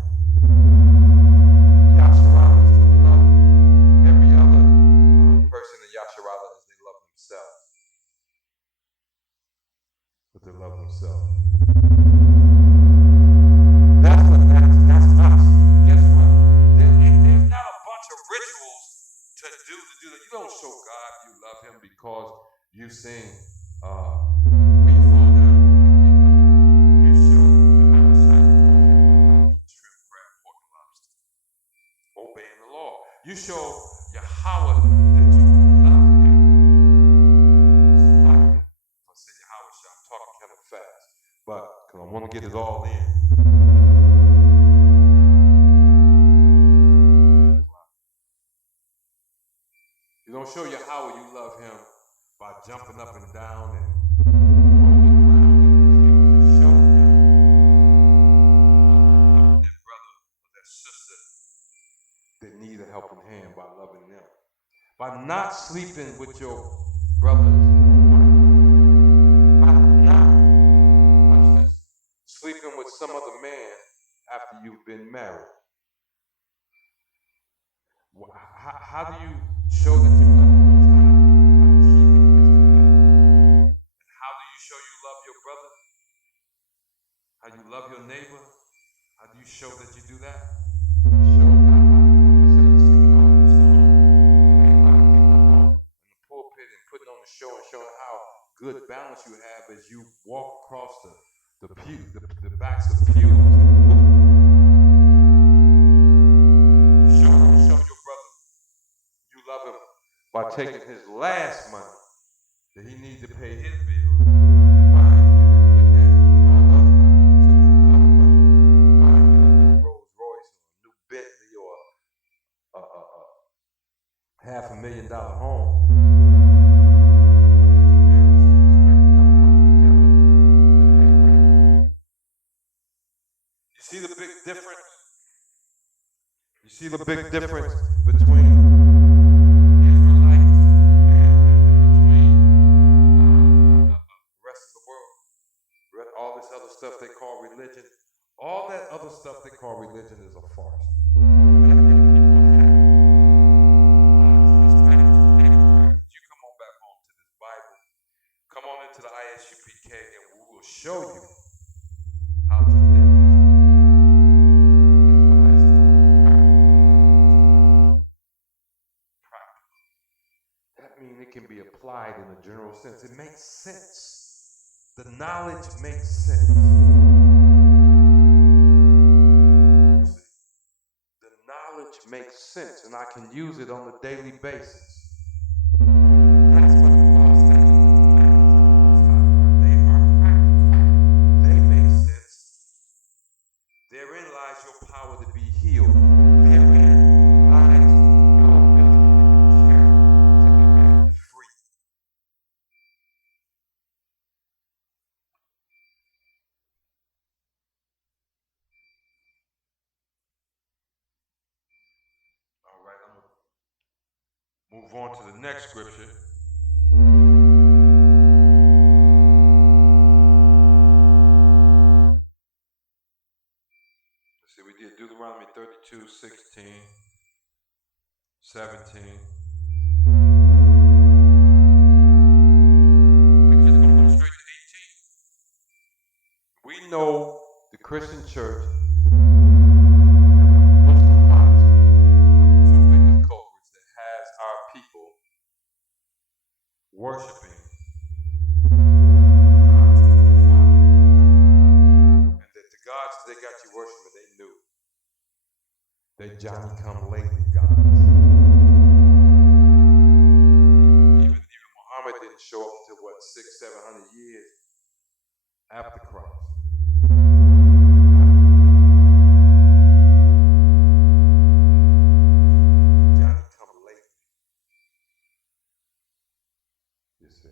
Yasharala is to love every other person in Yasharala as they love themselves. But they love themselves. That's us. Guess what? There's not a bunch of rituals to do that. You don't show God you love Him because you sing we fall down and get up. You show your appetite shrimp, crab, pork, and lobster. Obeying the law. You show Yahweh that you love Him. If I say Yahweh, I'm talking kind of fast, but because I want to get it all in. You don't show Yahweh you love Him by jumping up and down and rolling around and show Him loving that brother or that sister that need a helping hand by loving them. By not sleeping with your brothers, by not sleeping with some other man after you've been married. How do you show that you love the Most High? By keeping His commandments. And how do you show you love your brother? How you love your neighbor? How do you show that you do that? Show by, like I said, singing all those songs. You ain't like getting up in the pulpit and putting on the show and showing how good balance you have as you walk across the backs of the pews. Show your brother you love him by taking his last money that he needs to pay his bills and buying you a Rolls Royce or a new Bentley or a $500,000 home. You see the big difference? You see the big difference between Israelites and between the rest of the world? All this other stuff they call religion, all that other stuff they call religion is a farce. You come on back home to this Bible, come on into the ISUPK, and we will show you how to live. It can be applied in a general sense. It makes sense The knowledge makes sense. The knowledge makes sense, and I can use it on a daily basis. That's what the law, statutes, and commandments of the Most High are. They are practical. They make sense. Therein lies your power to be healed. Therein lies your ability to be cured, to be made free. All right, I'm going to move on to the next scripture. Let's see, we did Deuteronomy 32, 16, 17. We're just going to go straight to 18. We know the Christian church, Muslim moms, two biggest culprits that has our people worshiping and that the gods they got you worshiping, they knew. They Johnny come lately gods. Even Muhammad didn't show up until what, 600-700 years after Christ. Johnny come lately. You see.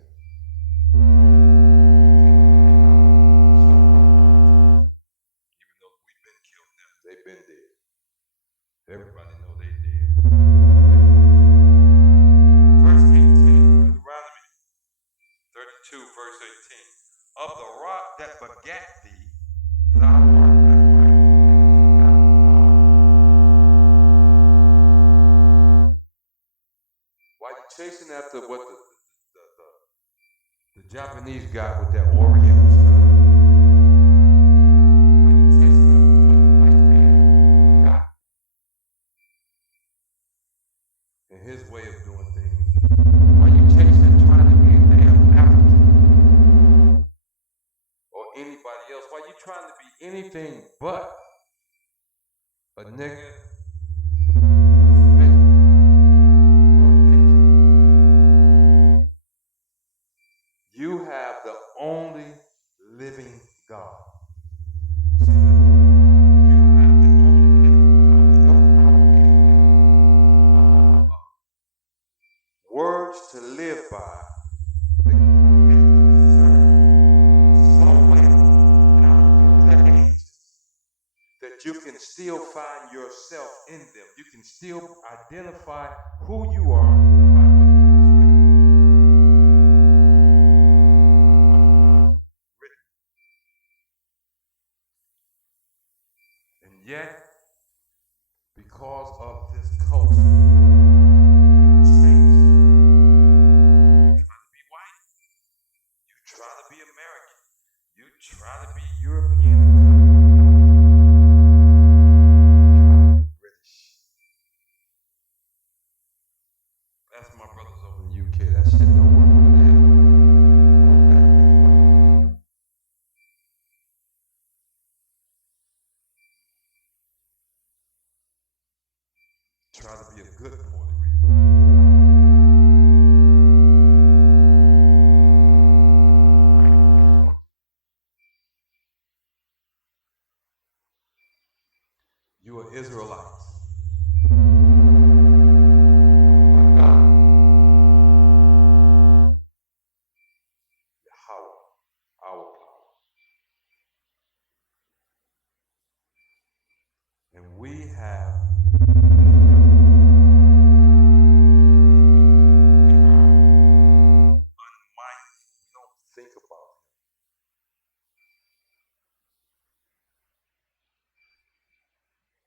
Even though we've been killed now, they've been dead. Everybody know they dead. Verse 18, Deuteronomy 32, verse 18. Of the rock that begat thee, thou art Why you chasing after what the Japanese got with that Oriental style? Why you chasing after what the white man got in his way of doing things? Why you chasing trying to be a damn African or anybody else? Why you trying to be anything but a nigga? You have the only living God. See that? You have the only living God. Your power in you. Words to live by. So well that you can still find yourself in them. You can still identify who you are. Yet, because of this culture, you try to be white, you try to be American, you try to be European, British. That's my brothers over in the UK. That shit don't work over there. Try to be a good Puerto Rican. You are Israelites. Yahweh, our power. And we have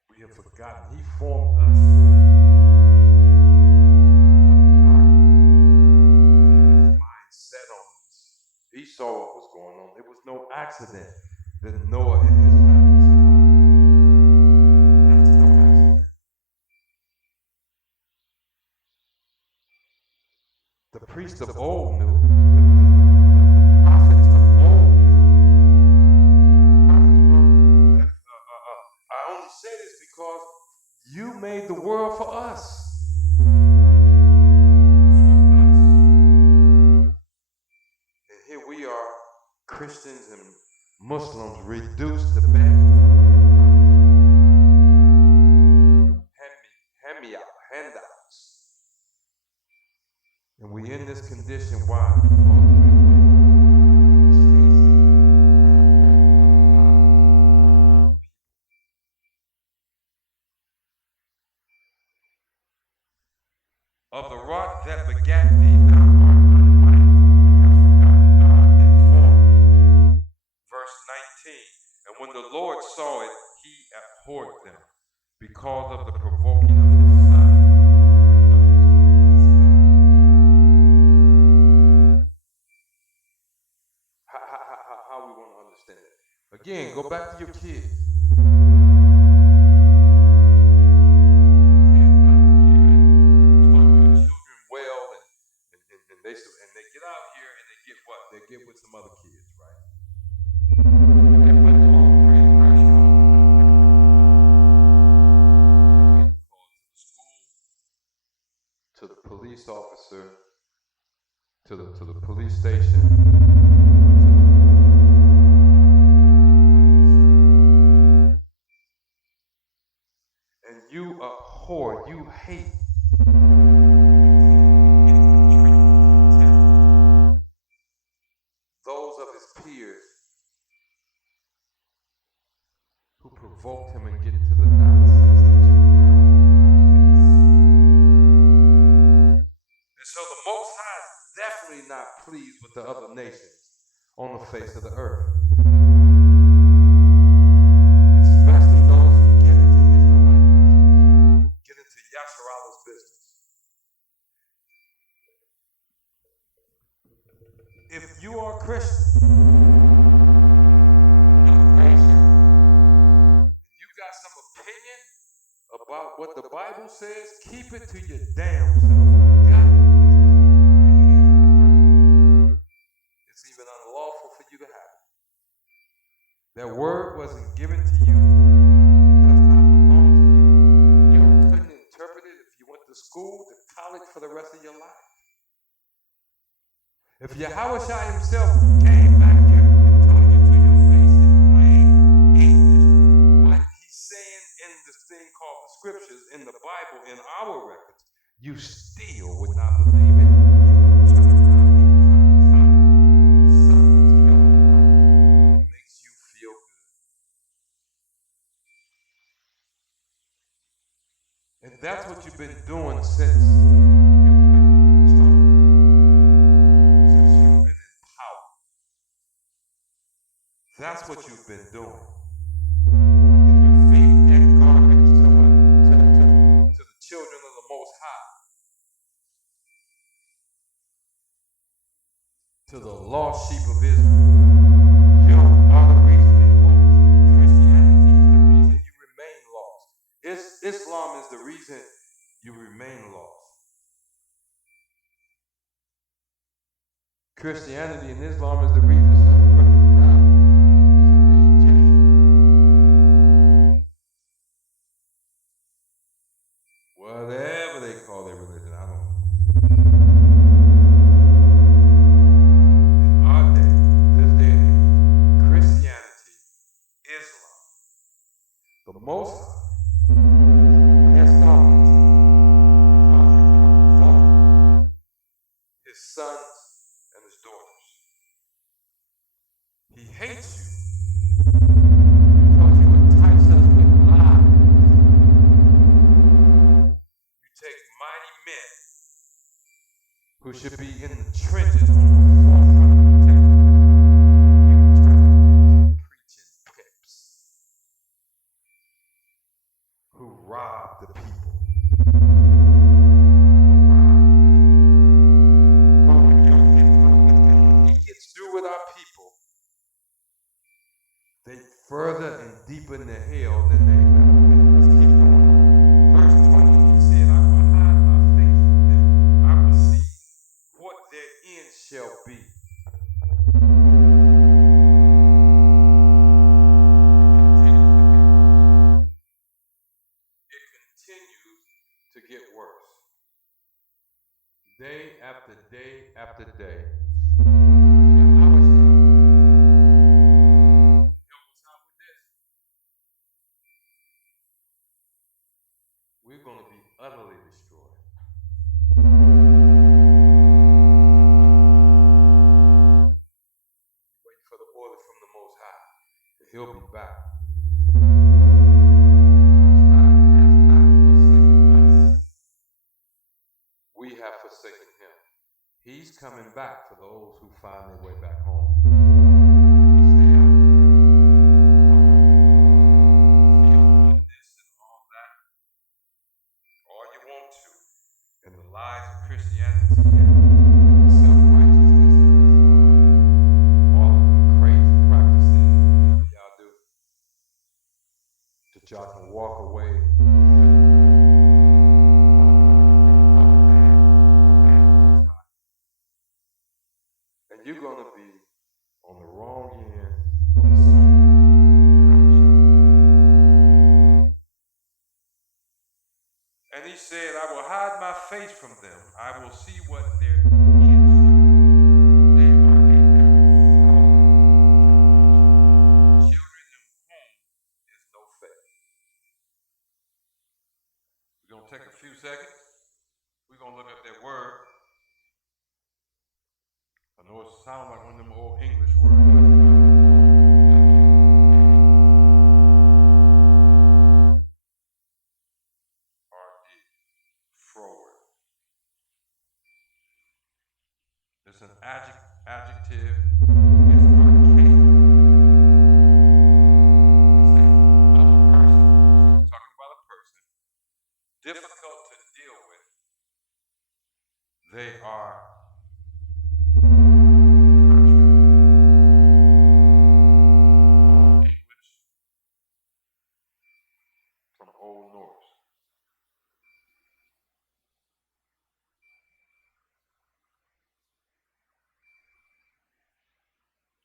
we have forgotten. He formed us. His mind set on us. He saw what was going on. It was no accident that Noah and his family survived. That's no accident. The priests of old knew. The prophets of old Christians and Muslims reduced to bad handouts. And we in this condition why? Of the rock that begat thee, thou art unmindful, God informed. Verse 19, and when the Lord saw it, he abhorred them, because of the provoking of his son. How we want to understand it? Again, go back to your kids. And they get out here and they get what? They get with some other kids, right? They put the whole pressure on. To the police officer, to the police station. And you abhor, you hate. Those of his peers who provoked him and get to the nonsense that you now. And so the Most High is definitely not pleased with the other nations on the face of the earth. Especially those who get into Israelite business, get into Yasharalah's business. If you are a Christian, you got some opinion about what the Bible says, keep it to your damn self. It's even unlawful for you to have it. That word wasn't given to you. It does not belong to you. You couldn't interpret it if you went to school, to college for the rest of your life. If Yahweh Shai himself came back here and told you to your face in plain English what he's saying in this thing called the scriptures, in the Bible, in our records, you still would not believe it. It makes you feel good. And that's what you've been doing since that's what you've been doing. You feed that garbage to the children of the Most High, to the lost sheep of Israel. You are the reason they lost. Christianity is the reason you remain lost. Islam is the reason you remain lost. Christianity and Islam is the reason. Whatever they call their religion, I don't know. In our day, this day and age, Christianity, Islam, the Most High, his sons and his daughters. He hates you. Who should be in the trenches on the forefront preaching pimps who rob the people. When he gets through with our people, they further and deeper in the hell than they know. Let's keep going. Verse 20, he said, I will hide my face from them. I will see what their end shall be. It continues to get worse. Day after day after day. he'll be back. We have forsaken him. He's coming back for those who find their way back home. Stay out there, feeling this and all that, all you want to, and the lies of Christianity, self-righteousness, all of them crazy practices y'all do, that y'all can walk away. And you're going to be on the wrong end of the sword. And he said, I will hide my face from them. I will see what their deeds shall. They are a very forward generation. Children in whom is no faith. We're going to take a few seconds. We're going to look at that word. I know it sounds like one of them old English words. R-D, forward. It's an adjective. It's archaic. It's of a person. She's talking about a person. Difficult to deal with. They are Old Norse.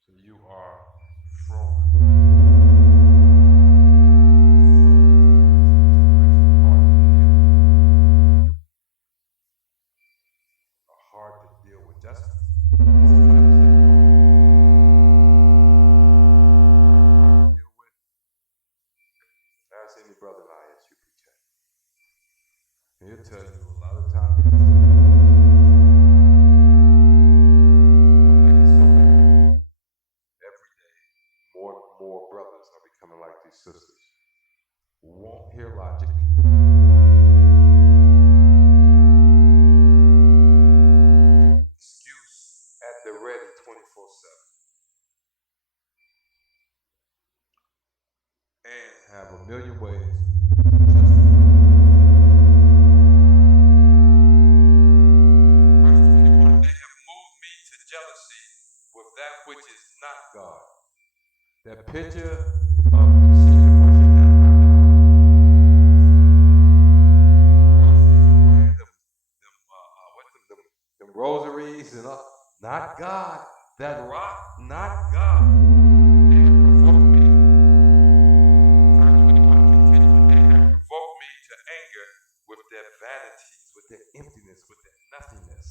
So you are from. Hard to deal with. That's ask any brother in ISUPK. He'll tell you a lot of times. Every day, more and more brothers are becoming like these sisters. Won't hear logic. Excuse at the ready 24/7. And have a million ways. Verse 21, they have moved me to jealousy with that which is not God. That picture of them rosaries and all, not God. That rock, not God. They have provoked me. Verse 21, continuing, they have provoked me to anger with their vanities, with their emptiness, with their nothingness.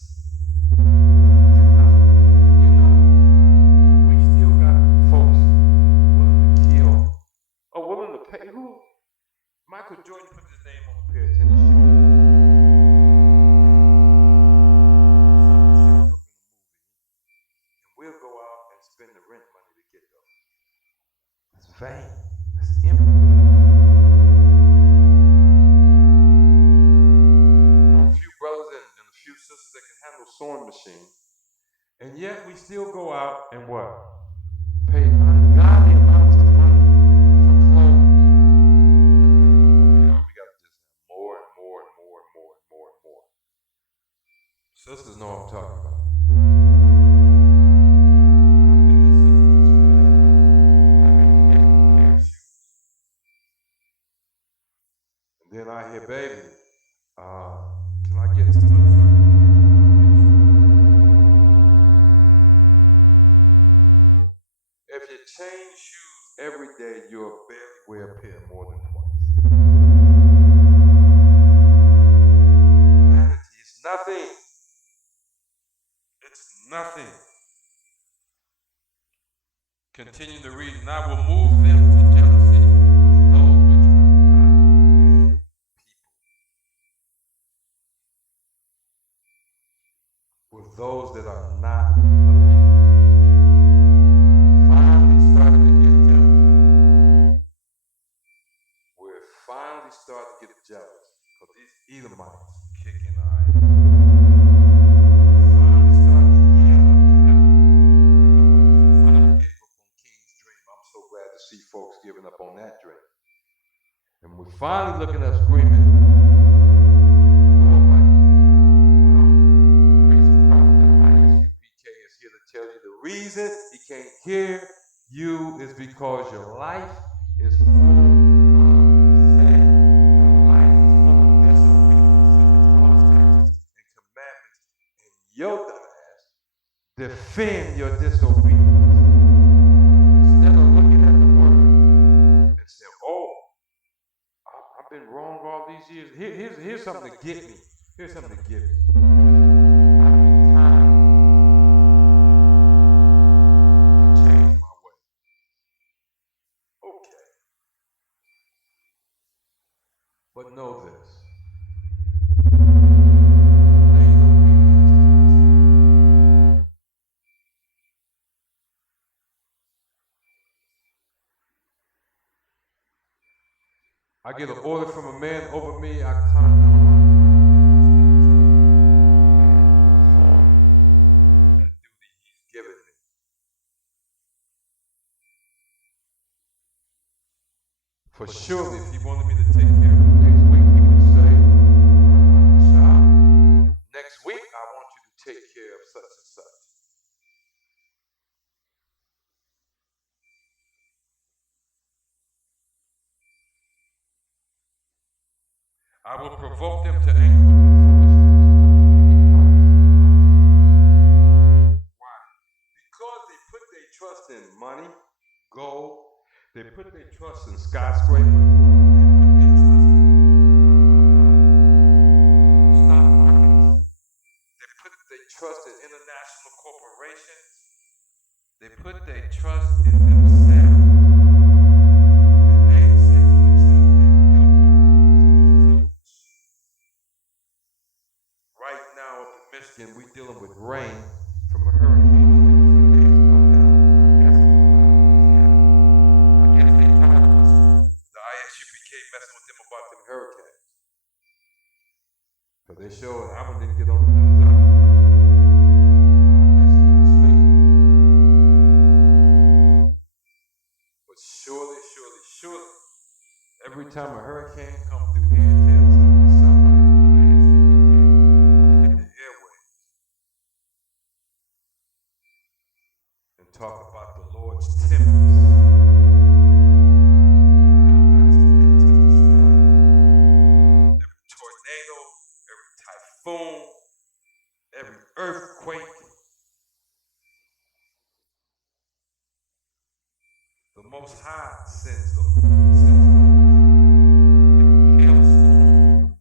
You know, we still got folks willing to kill, or willing to pay. Who? Michael Jordan put his name on a pair of tennis shoes. Something shows up in a movie, and we'll go out and spend the rent money to get those. That's vain. That's empty. A few brothers and a few sisters that can handle sewing machines, and yet we still go out and what? Pay ungodly amounts of money for clothes. We got to just have more and more and more and more and more and more. Sisters know what I'm talking about. Then I hear, baby, can I get some? If you change shoes every day, you'll barely wear a pair more than twice. Vanity is nothing. It's nothing. Continue to read, and I will move them to jealousy with those which are not people. With those that are not of me. Finally started to get jealous. we're finally looking up screaming. PK is here to tell you the reason he can't hear you is because your life is full of sin. Your life is full of disobedience and statutes and commandments. And your dumb ass defend your disobedience. Instead of looking at the word and saying, oh, I've been wrong all these years. Here's something to get me. Here's something to get me. Time to change my way. Okay. But know this. I get an order from a man over me, I can't perform that duty he's given me. For surely, if he wanted me to take care of it next week, he would say, Shah, next week I want you to take care of such and such. I will provoke them to anger. Why? Because they put their trust in money, gold, they put their trust in skyscrapers, they put their trust in stock markets, they put their trust in international corporations, they put their trust in themselves. Michigan, we dealing with rain from a hurricane. The ISUPK messing with them about them hurricanes. So they showed I didn't get on the news. But surely, every time a hurricane comes through here, talk about the Lord's tempest. Every tornado, every typhoon, every earthquake, the Most High sends the hailstorm.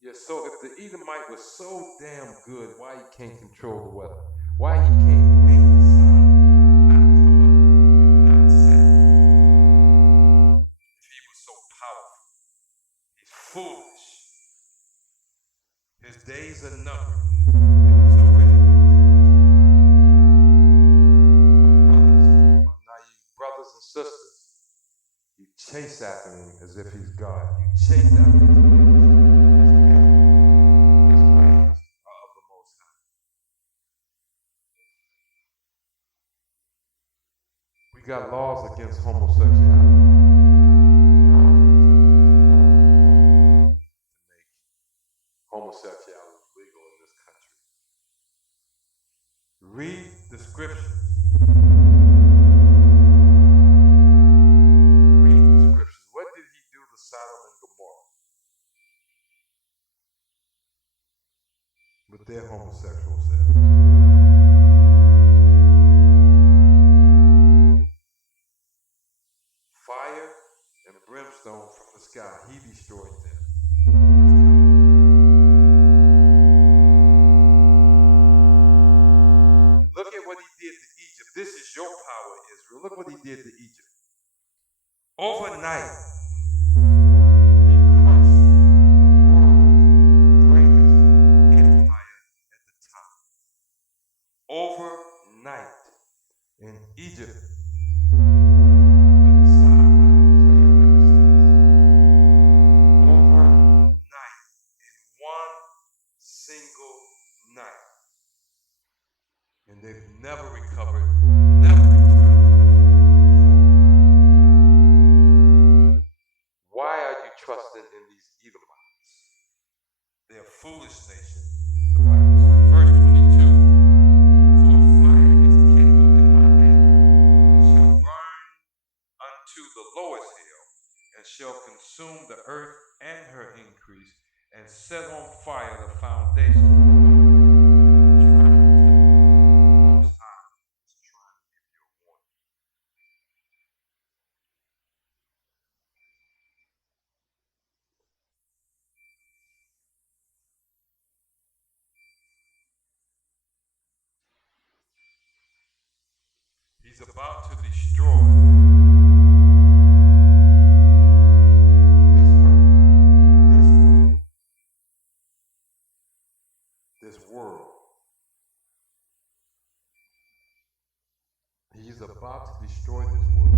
Yeah, so if the Edomite was so damn good, why he can't control the weather? Why he can't make the sun not come up and not set? If he was so powerful, he's foolish. His days are numbered. He's already brothers and sisters, you chase after him as if he's God. You chase after him. His ways are of the Most High. We got laws against homosexuality. To make homosexuality legal in this country. Read the scriptures. Read the scriptures. What did he do to Sodom and Gomorrah? With their homosexual selves. Fire and brimstone from the sky, he destroyed them. Look at what he did to Egypt. This is your power, Israel. Look what he did to Egypt. Overnight, he crushed the world's greatest empire at the time. Overnight in Egypt. And they've never recovered, never returned. Why shall consume the earth and her increase, and set on fire the foundation. Most High is trying to give you a warning. He's about to destroy this world. He's about to destroy this world.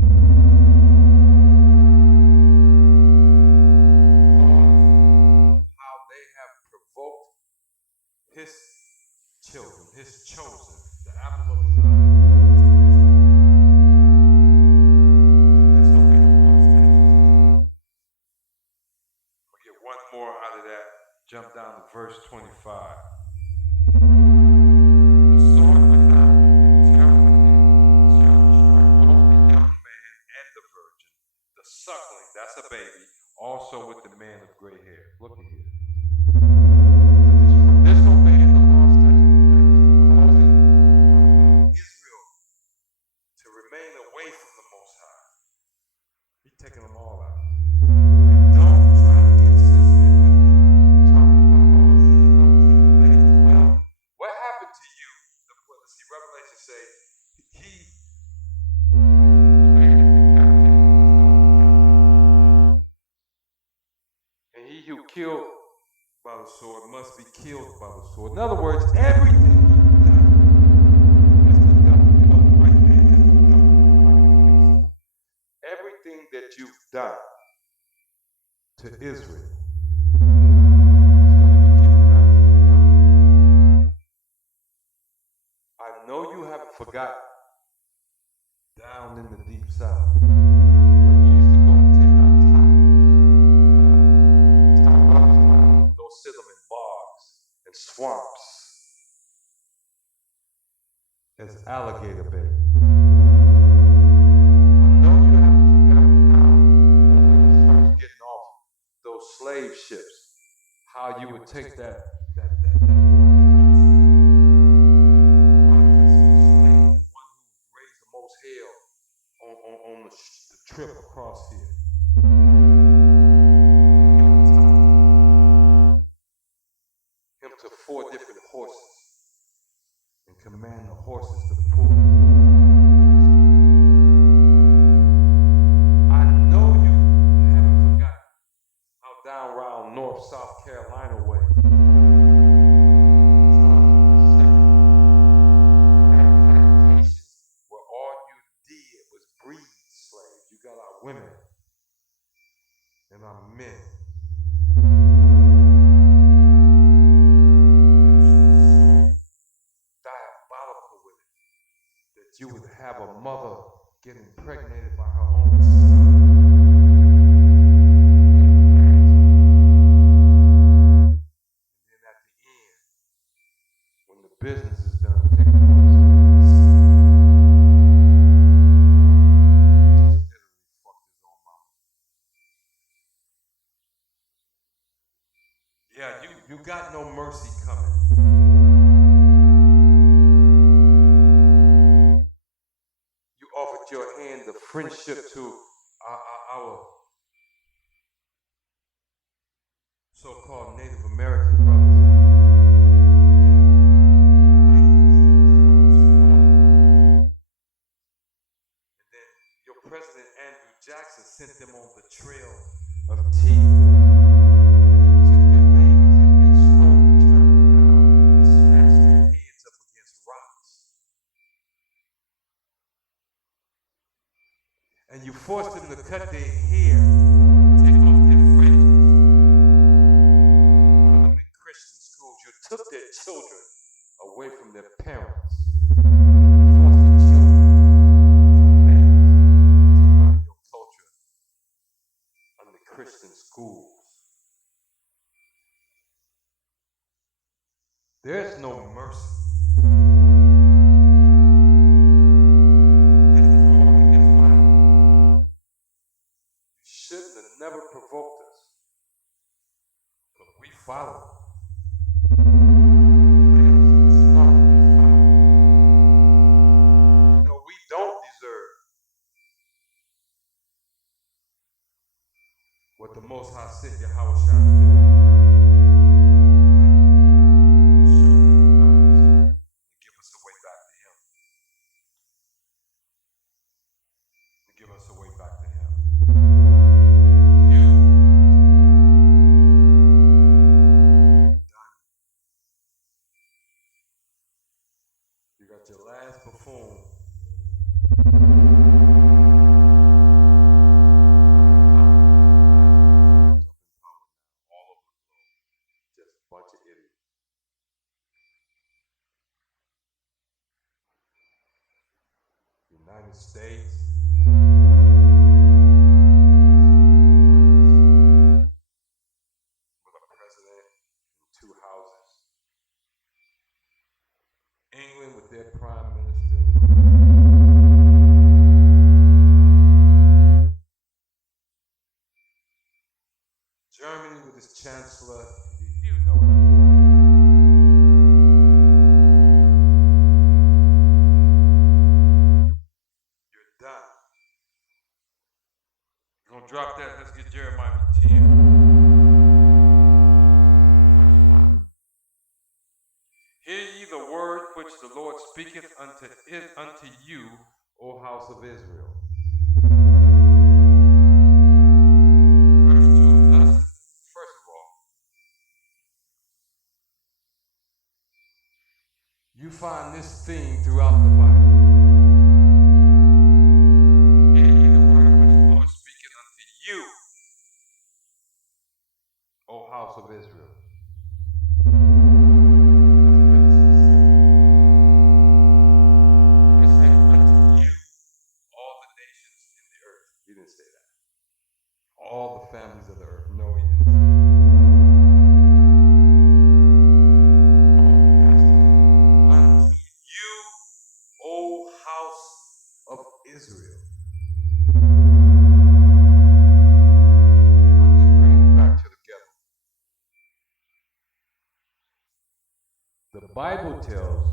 How they have provoked his children, his chosen, the apple of his eye. We'll get one more out of that. Jump down to verse 25. Suckling, that's a baby, also with the man of gray hair. Look at here. Disobeying the law, causing Israel to remain away from the Most High. He's taking them all out. Don't try to get sensitive with me. Talking about what happened to you? Let's see, Revelation say he. He who killed by the sword must be killed by the sword. In other words, everything that you've done to Israel, I know you haven't forgotten down in the deep south. Sit them in bogs and swamps as alligator bait. I know you haven't forgotten how when you were first getting off those slave ships, how you would take that one who raised the most hell on the trip across here. To 4 different horses and command the horses to pull. I know you haven't forgotten how down around North South Carolina way where all you did was breed slaves. You got our women and our men. You would have a mother get impregnated by her own son. And then at the end, when the business is done, take her literally fucked his own mama. Yeah, you got no mercy coming. Offered your hand of friendship to our so-called Native American brothers. And then your President Andrew Jackson sent them on the trail of tea. Took their babies and they slowly turned down and smashed their heads up against rocks. And you forced them to cut their hair, take off their fringes, put them in Christian schools. You took their children away from their parents, forced the children from parents to learn your culture under Christian schools. There's no mercy. Shouldn't have never follow. We don't deserve what the Most High said, Yahweh Shai. Give us a way back to Him. Give us a way back to Him. You got your last buffoon. All over the globe. Just a bunch of idiots. United States. With a president and 2 houses. England with their prime minister. Germany with its chancellor. You know it. You're done. You're going to drop that. Let's get Jeremiah 10. Hear ye the word which the Lord speaketh unto you, O house of Israel. First of all, you find this theme throughout the Bible. Hear ye the word which the Lord speaketh unto you, O house of Israel. All the families of the earth. No, he didn't. Unto you, O house of Israel. I'll just bring it back together. The Bible tells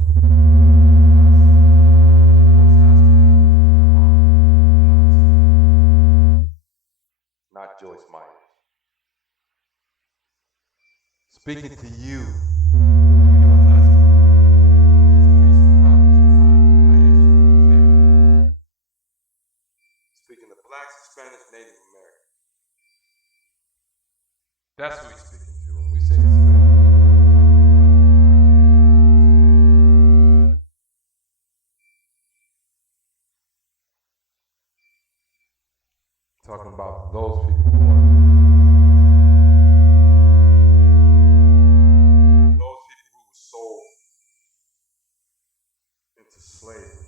not Joyce Myers. Speaking to you. Speaking to blacks, Hispanics, Native Americans. That's who he's speaking to when we say Hispanic. Talking about those people who are sold into slavery.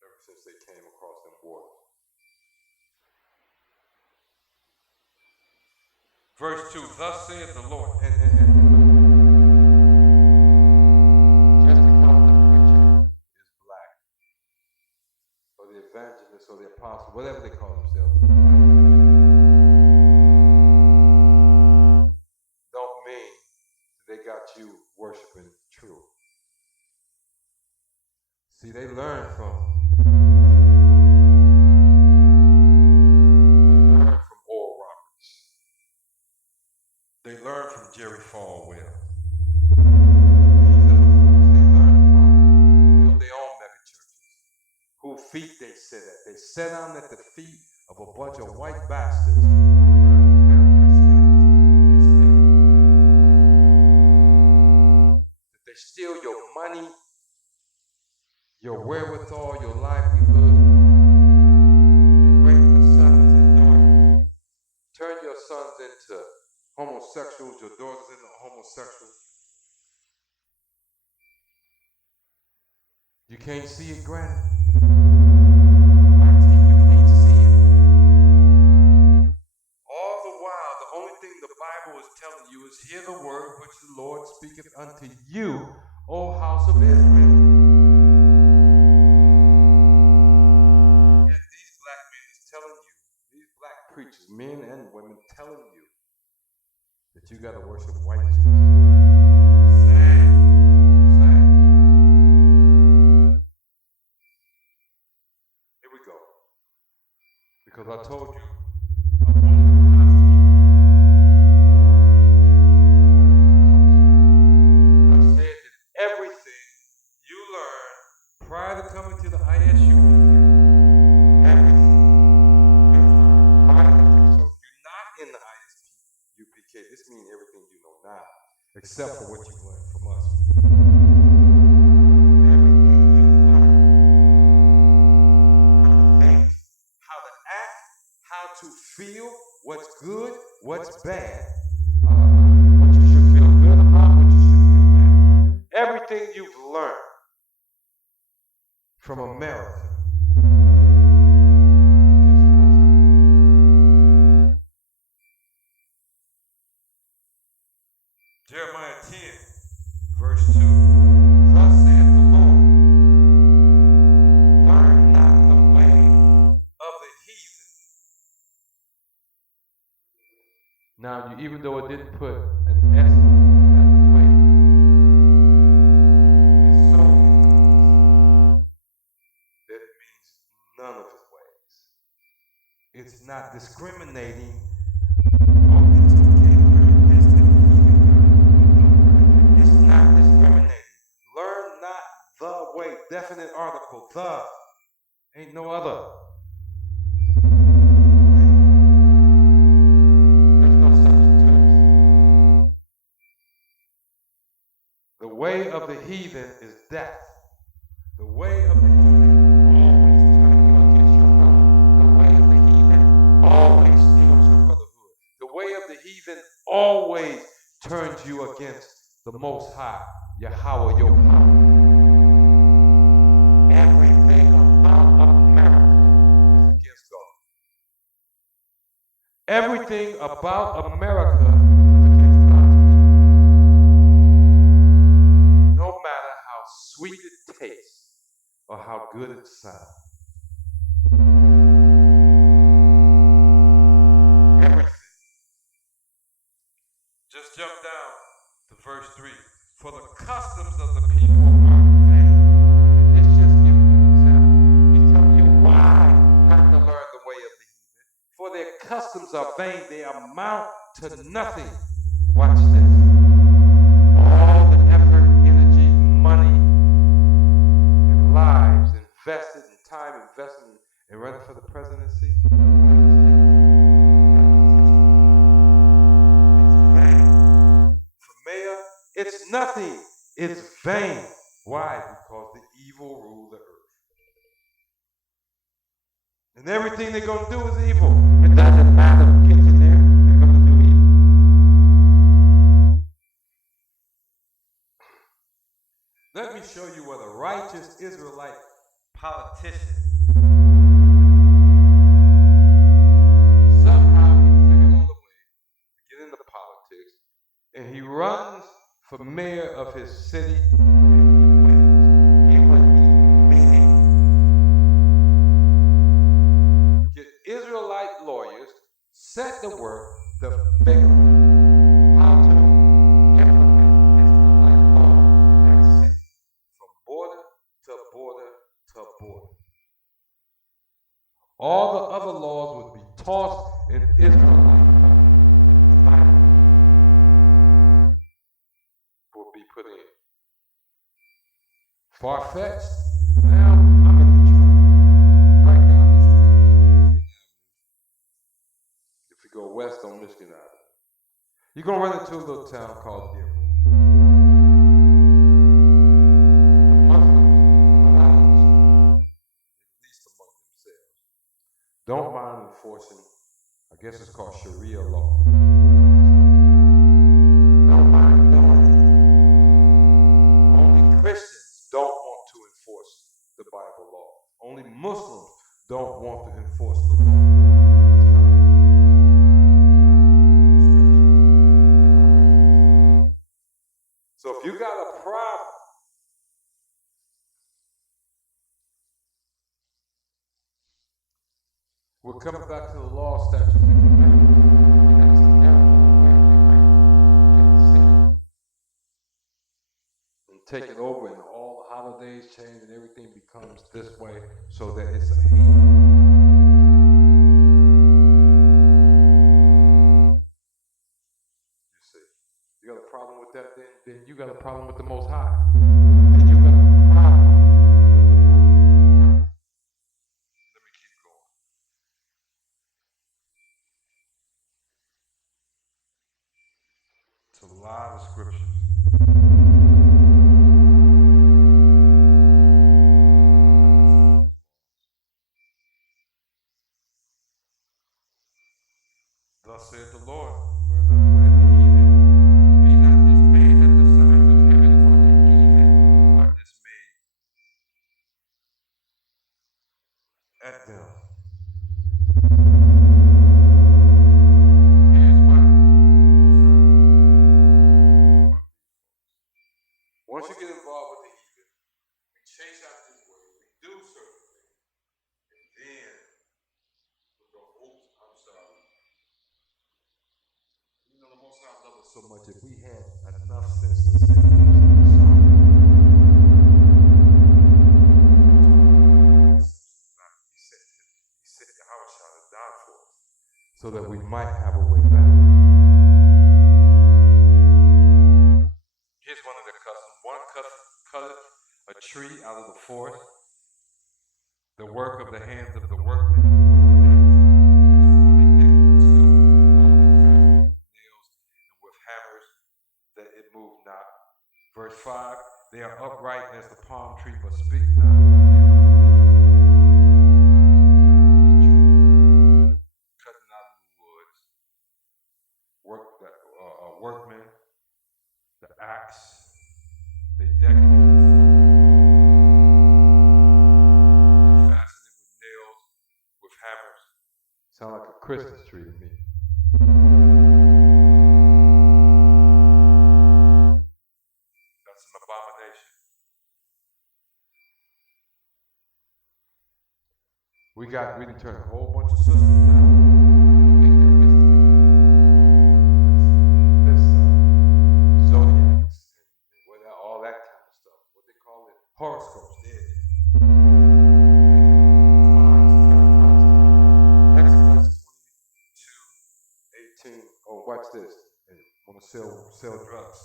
Ever since they came across them borders. Verse 2, thus saith the Lord. And just because the preacher is black, or the evangelist, or the apostle, whatever they call themselves, don't mean they got you worshiping true. See, they learn from Oral Roberts. They learn from Jerry Falwell. These other folks, they learn from their own mega churches. Whose feet they sit at. They sit down at the feet of a bunch of white bastards. They steal your money, your wherewithal, your livelihood, and rape your sons and daughters. Turn your sons into homosexuals, your daughters into homosexuals. You can't see it, Granny? You can't see it. All the while, the only thing the Bible is telling you is hear the word which the Lord speaketh unto you, O house of Israel. Yet these black men is telling preachers, men and women, telling you that you got to worship white Jesus. Sad. Here we go. Because I told you, I said that everything you learn prior to coming to the ISU, everything you learn prior to, so if you're not in the UPK, this means everything you know now, except for what you've learned from us. Everything you've learned, how to think, how to act, how to feel, what's good, what's bad, what you should feel good about, what you should feel bad about. Everything you've learned from America. Jeremiah 10, verse 2. Thus saith the Lord, learn not the way of the heathen. Now, even though it didn't put an S on that way, it's so that it means none of his ways. It's not discriminating. It's not discriminating. Learn not the way. Definite article. The. Ain't no other. There's no substitutes. The way of the heathen is death. The way of the heathen always turns you against your brother. The way of the heathen always steals your brotherhood. The way of the heathen always turns you against the Most High, Yahweh, your power. Everything about America is against God. Everything about America is against God. No matter how sweet it tastes or how good it sounds. Everything. Just jump down to verse 3. For the customs of the people are vain. This just gives you an example. He's telling you why not to learn the way of the heathen. For their customs are vain. They amount to nothing. Watch this. All the effort, energy, money, and lives invested in time, invested in running for the presidency. It's nothing. It's vain. Why? Because the evil rule the earth. And everything they're going to do is evil. It doesn't matter who gets in there. They're going to do evil. Let me show you what a righteous Israelite politician somehow he figured out a way to get into politics, and he runs for mayor of his city. He would get Israelite lawyers set to work to figure out how to implement Israelite law in that city, from border to border to border. All the other laws would be tossed in Israelite will be put in. Far-fetched? Now, I'm in Detroit. Right now, if you go west on Michigan Avenue, you're going to run into a little town called Dearborn. The Muslims, at least among themselves, don't mind enforcing, I guess it's called Sharia law. Don't mind doing it. Only Christians don't want to enforce the Bible law. Only Muslims don't want to enforce the law. So if you got a problem, We're coming back to the law, statutes, and commandments. And take it over, and all the holidays change, and everything becomes this way, so that it's a hate. You see, you got a problem with that, then you got a problem with the Most High. And you got a problem. Let me keep going. It's a lot of scriptures. Thus saith the Lord, be not dismayed at the signs of heaven, for the heathen are dismayed at them. Here's what. Once you get involved with the heathen, we chase out this way, we do certain things, and then we go, oops, I'm sorry. You know, the Most High loves us so much. If we had enough sense to say, He said, Yahweh shall die for us, so that we might have a way back. Here's one of the customs. One cutteth a tree out of the forest, the work of the hands of the workmen. Verse 5, they are upright as the palm tree, but speak not. Cutting out of the woods. Workmen, the axe, they deck it. They fasten it with nails, with hammers. Sound like a Christmas tree to me. We didn't turn a whole bunch of systems down. This zodiacs and all that kind of stuff. What they call it? Horoscopes. Exodus 22:18. Oh, watch this. They want to sell drugs.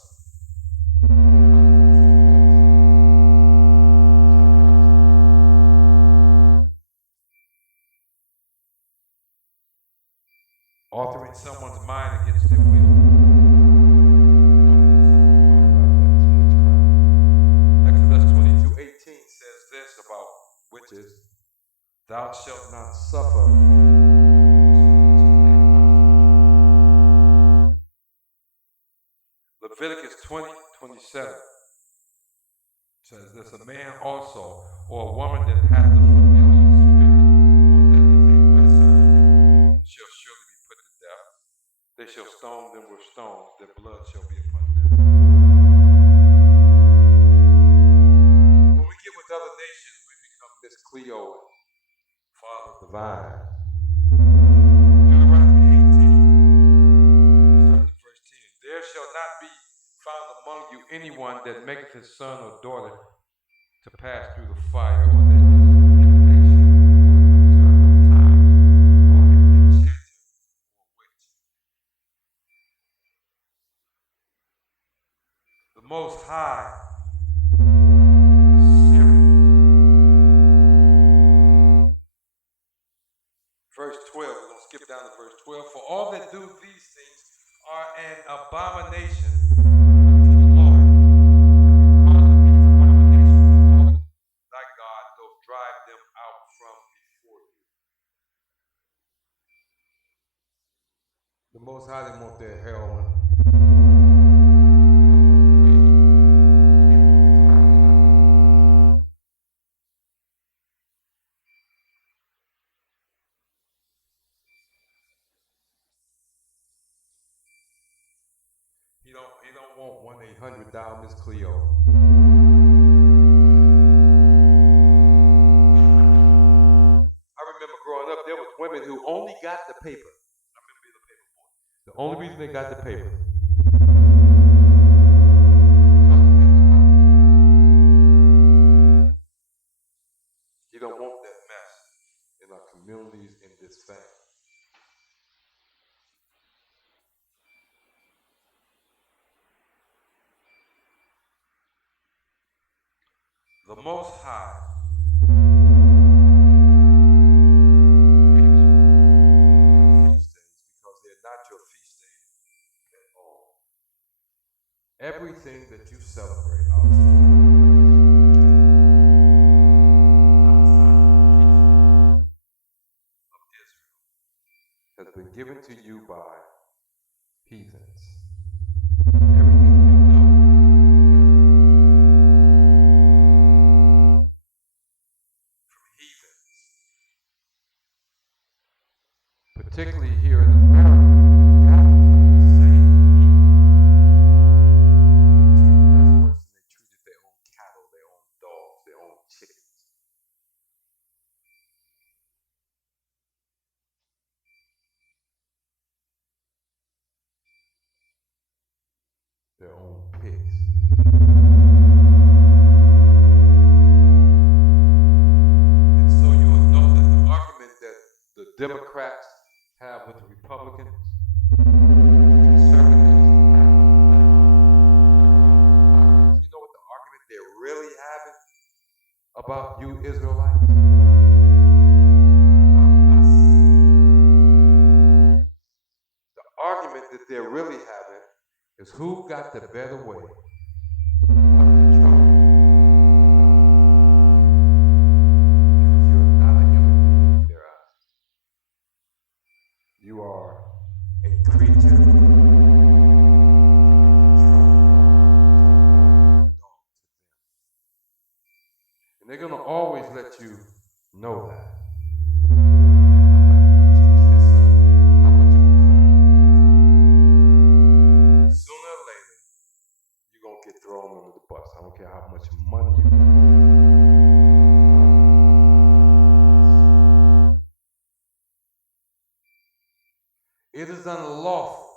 Altering someone's mind against their will. Exodus 22:18 says this about witches: Thou shalt not suffer. Leviticus 20:27 says this: A man also, or a woman that hath the familiar spirit, shall surely be put to death. They shall stone them with stones, their blood shall be upon them. When we get with other nations, we become Miss Cleo and Father Divine. Deuteronomy 18, verse 10. There shall not be found among you anyone that maketh his son or daughter to pass through the fire, or that Most High. Verse 12, we're going to skip down to verse 12. For all that do these things are an abomination unto the Lord. Because of these abominations, the Lord thy God doth drive them out from before you. The Most High didn't want their heroin. He don't want 1-800 dial Miss Cleo. I remember growing up, there was women who only got the paper. I remember being a paper boy. The only reason they got the paper. You don't want that mess in our communities in this family. The Most High feast days because they're not your feast days at all. Everything that you celebrate outside of Israel has been given to you by heathens. Everything you know. Particularly here in America, they treated their own cattle, their own dogs, their own chickens. Their own pigs. And so you'll know that the argument that the Democrats have with the Republicans, conservatives, you know what the argument they're really having about you Israelites? The argument that they're really having is who got the better way of control. Because you're not a human being in their eyes. You are a creature to be controlled. And they're going to always let you know that. Sooner or later, you're going to get thrown under the bus. I don't care how much money you got. It is unlawful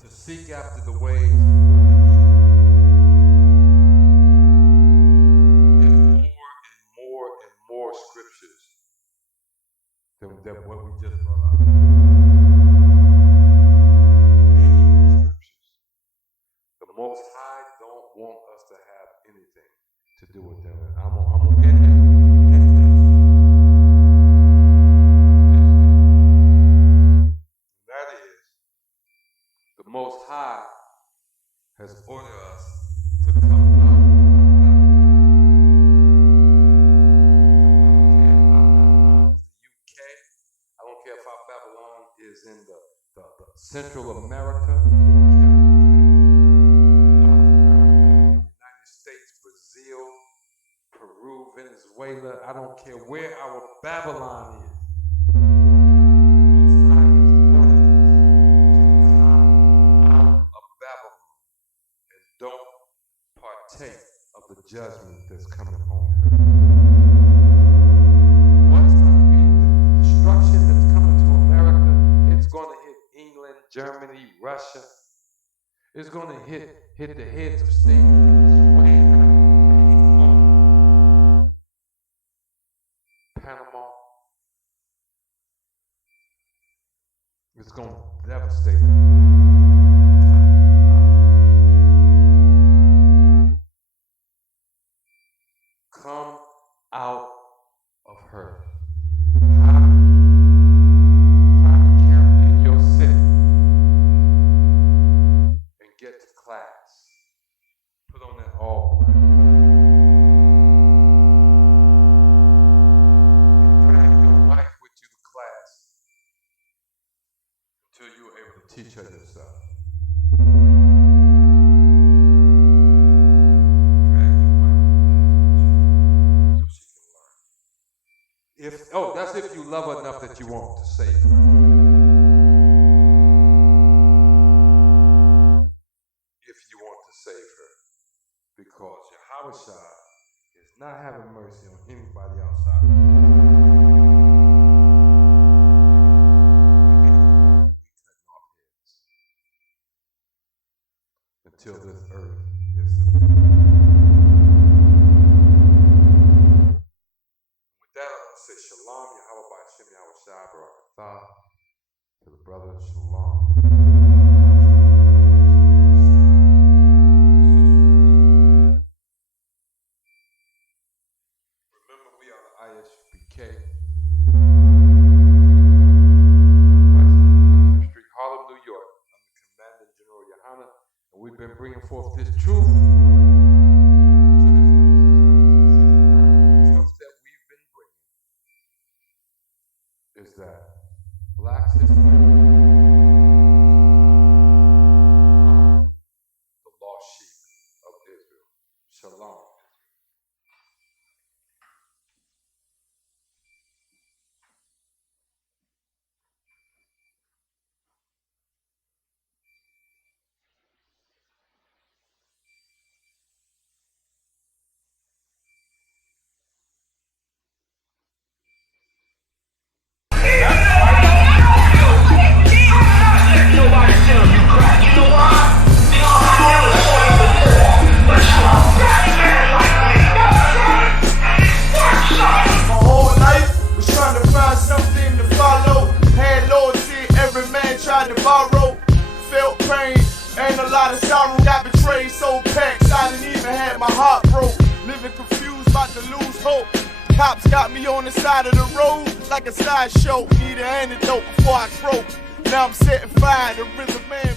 to seek after the ways. More scriptures than what we just brought out. Many more scriptures. The Most High don't want us to have anything to do with them. And I'm gonna end that. That is, the Most High has ordered us to come out. Is in the Central America, United States, Brazil, Peru, Venezuela. I don't care where our Babylon is. Out of Babylon and don't partake of the judgment that's coming on her. What's going to be the destruction that's coming to America? It's going to hit England, Germany, Russia. It's going to hit the heads of state. Panama. It's going to devastate them. Come out of her. Get to class. Put on that all black. Drag your wife with you to class until you're able to teach her yourself. Drag your wife to class with you so she can learn. That's if you love her enough that you want to save her. Save her, because Yahweh is not having mercy on anybody outside. until this earth is subdued. With that, I'm going to say Shalom, Yahweh Ba'Shem, Yahweh Shai, Barakatah, to the brothers, Shalom. Remember, we are the ISBK. Street, Harlem, New York. I'm the Commander General Yohana, and we've been bringing forth this truth. Truth that we've been bringing is that Black history, the lost sheep of Israel. Shalom. And a lot of sorrow, got betrayed, so packed, I didn't even have my heart broke. Living confused, about to lose hope. Cops got me on the side of the road, like a sideshow. Need an antidote before I croak. Now I'm setting fire to rhythm man.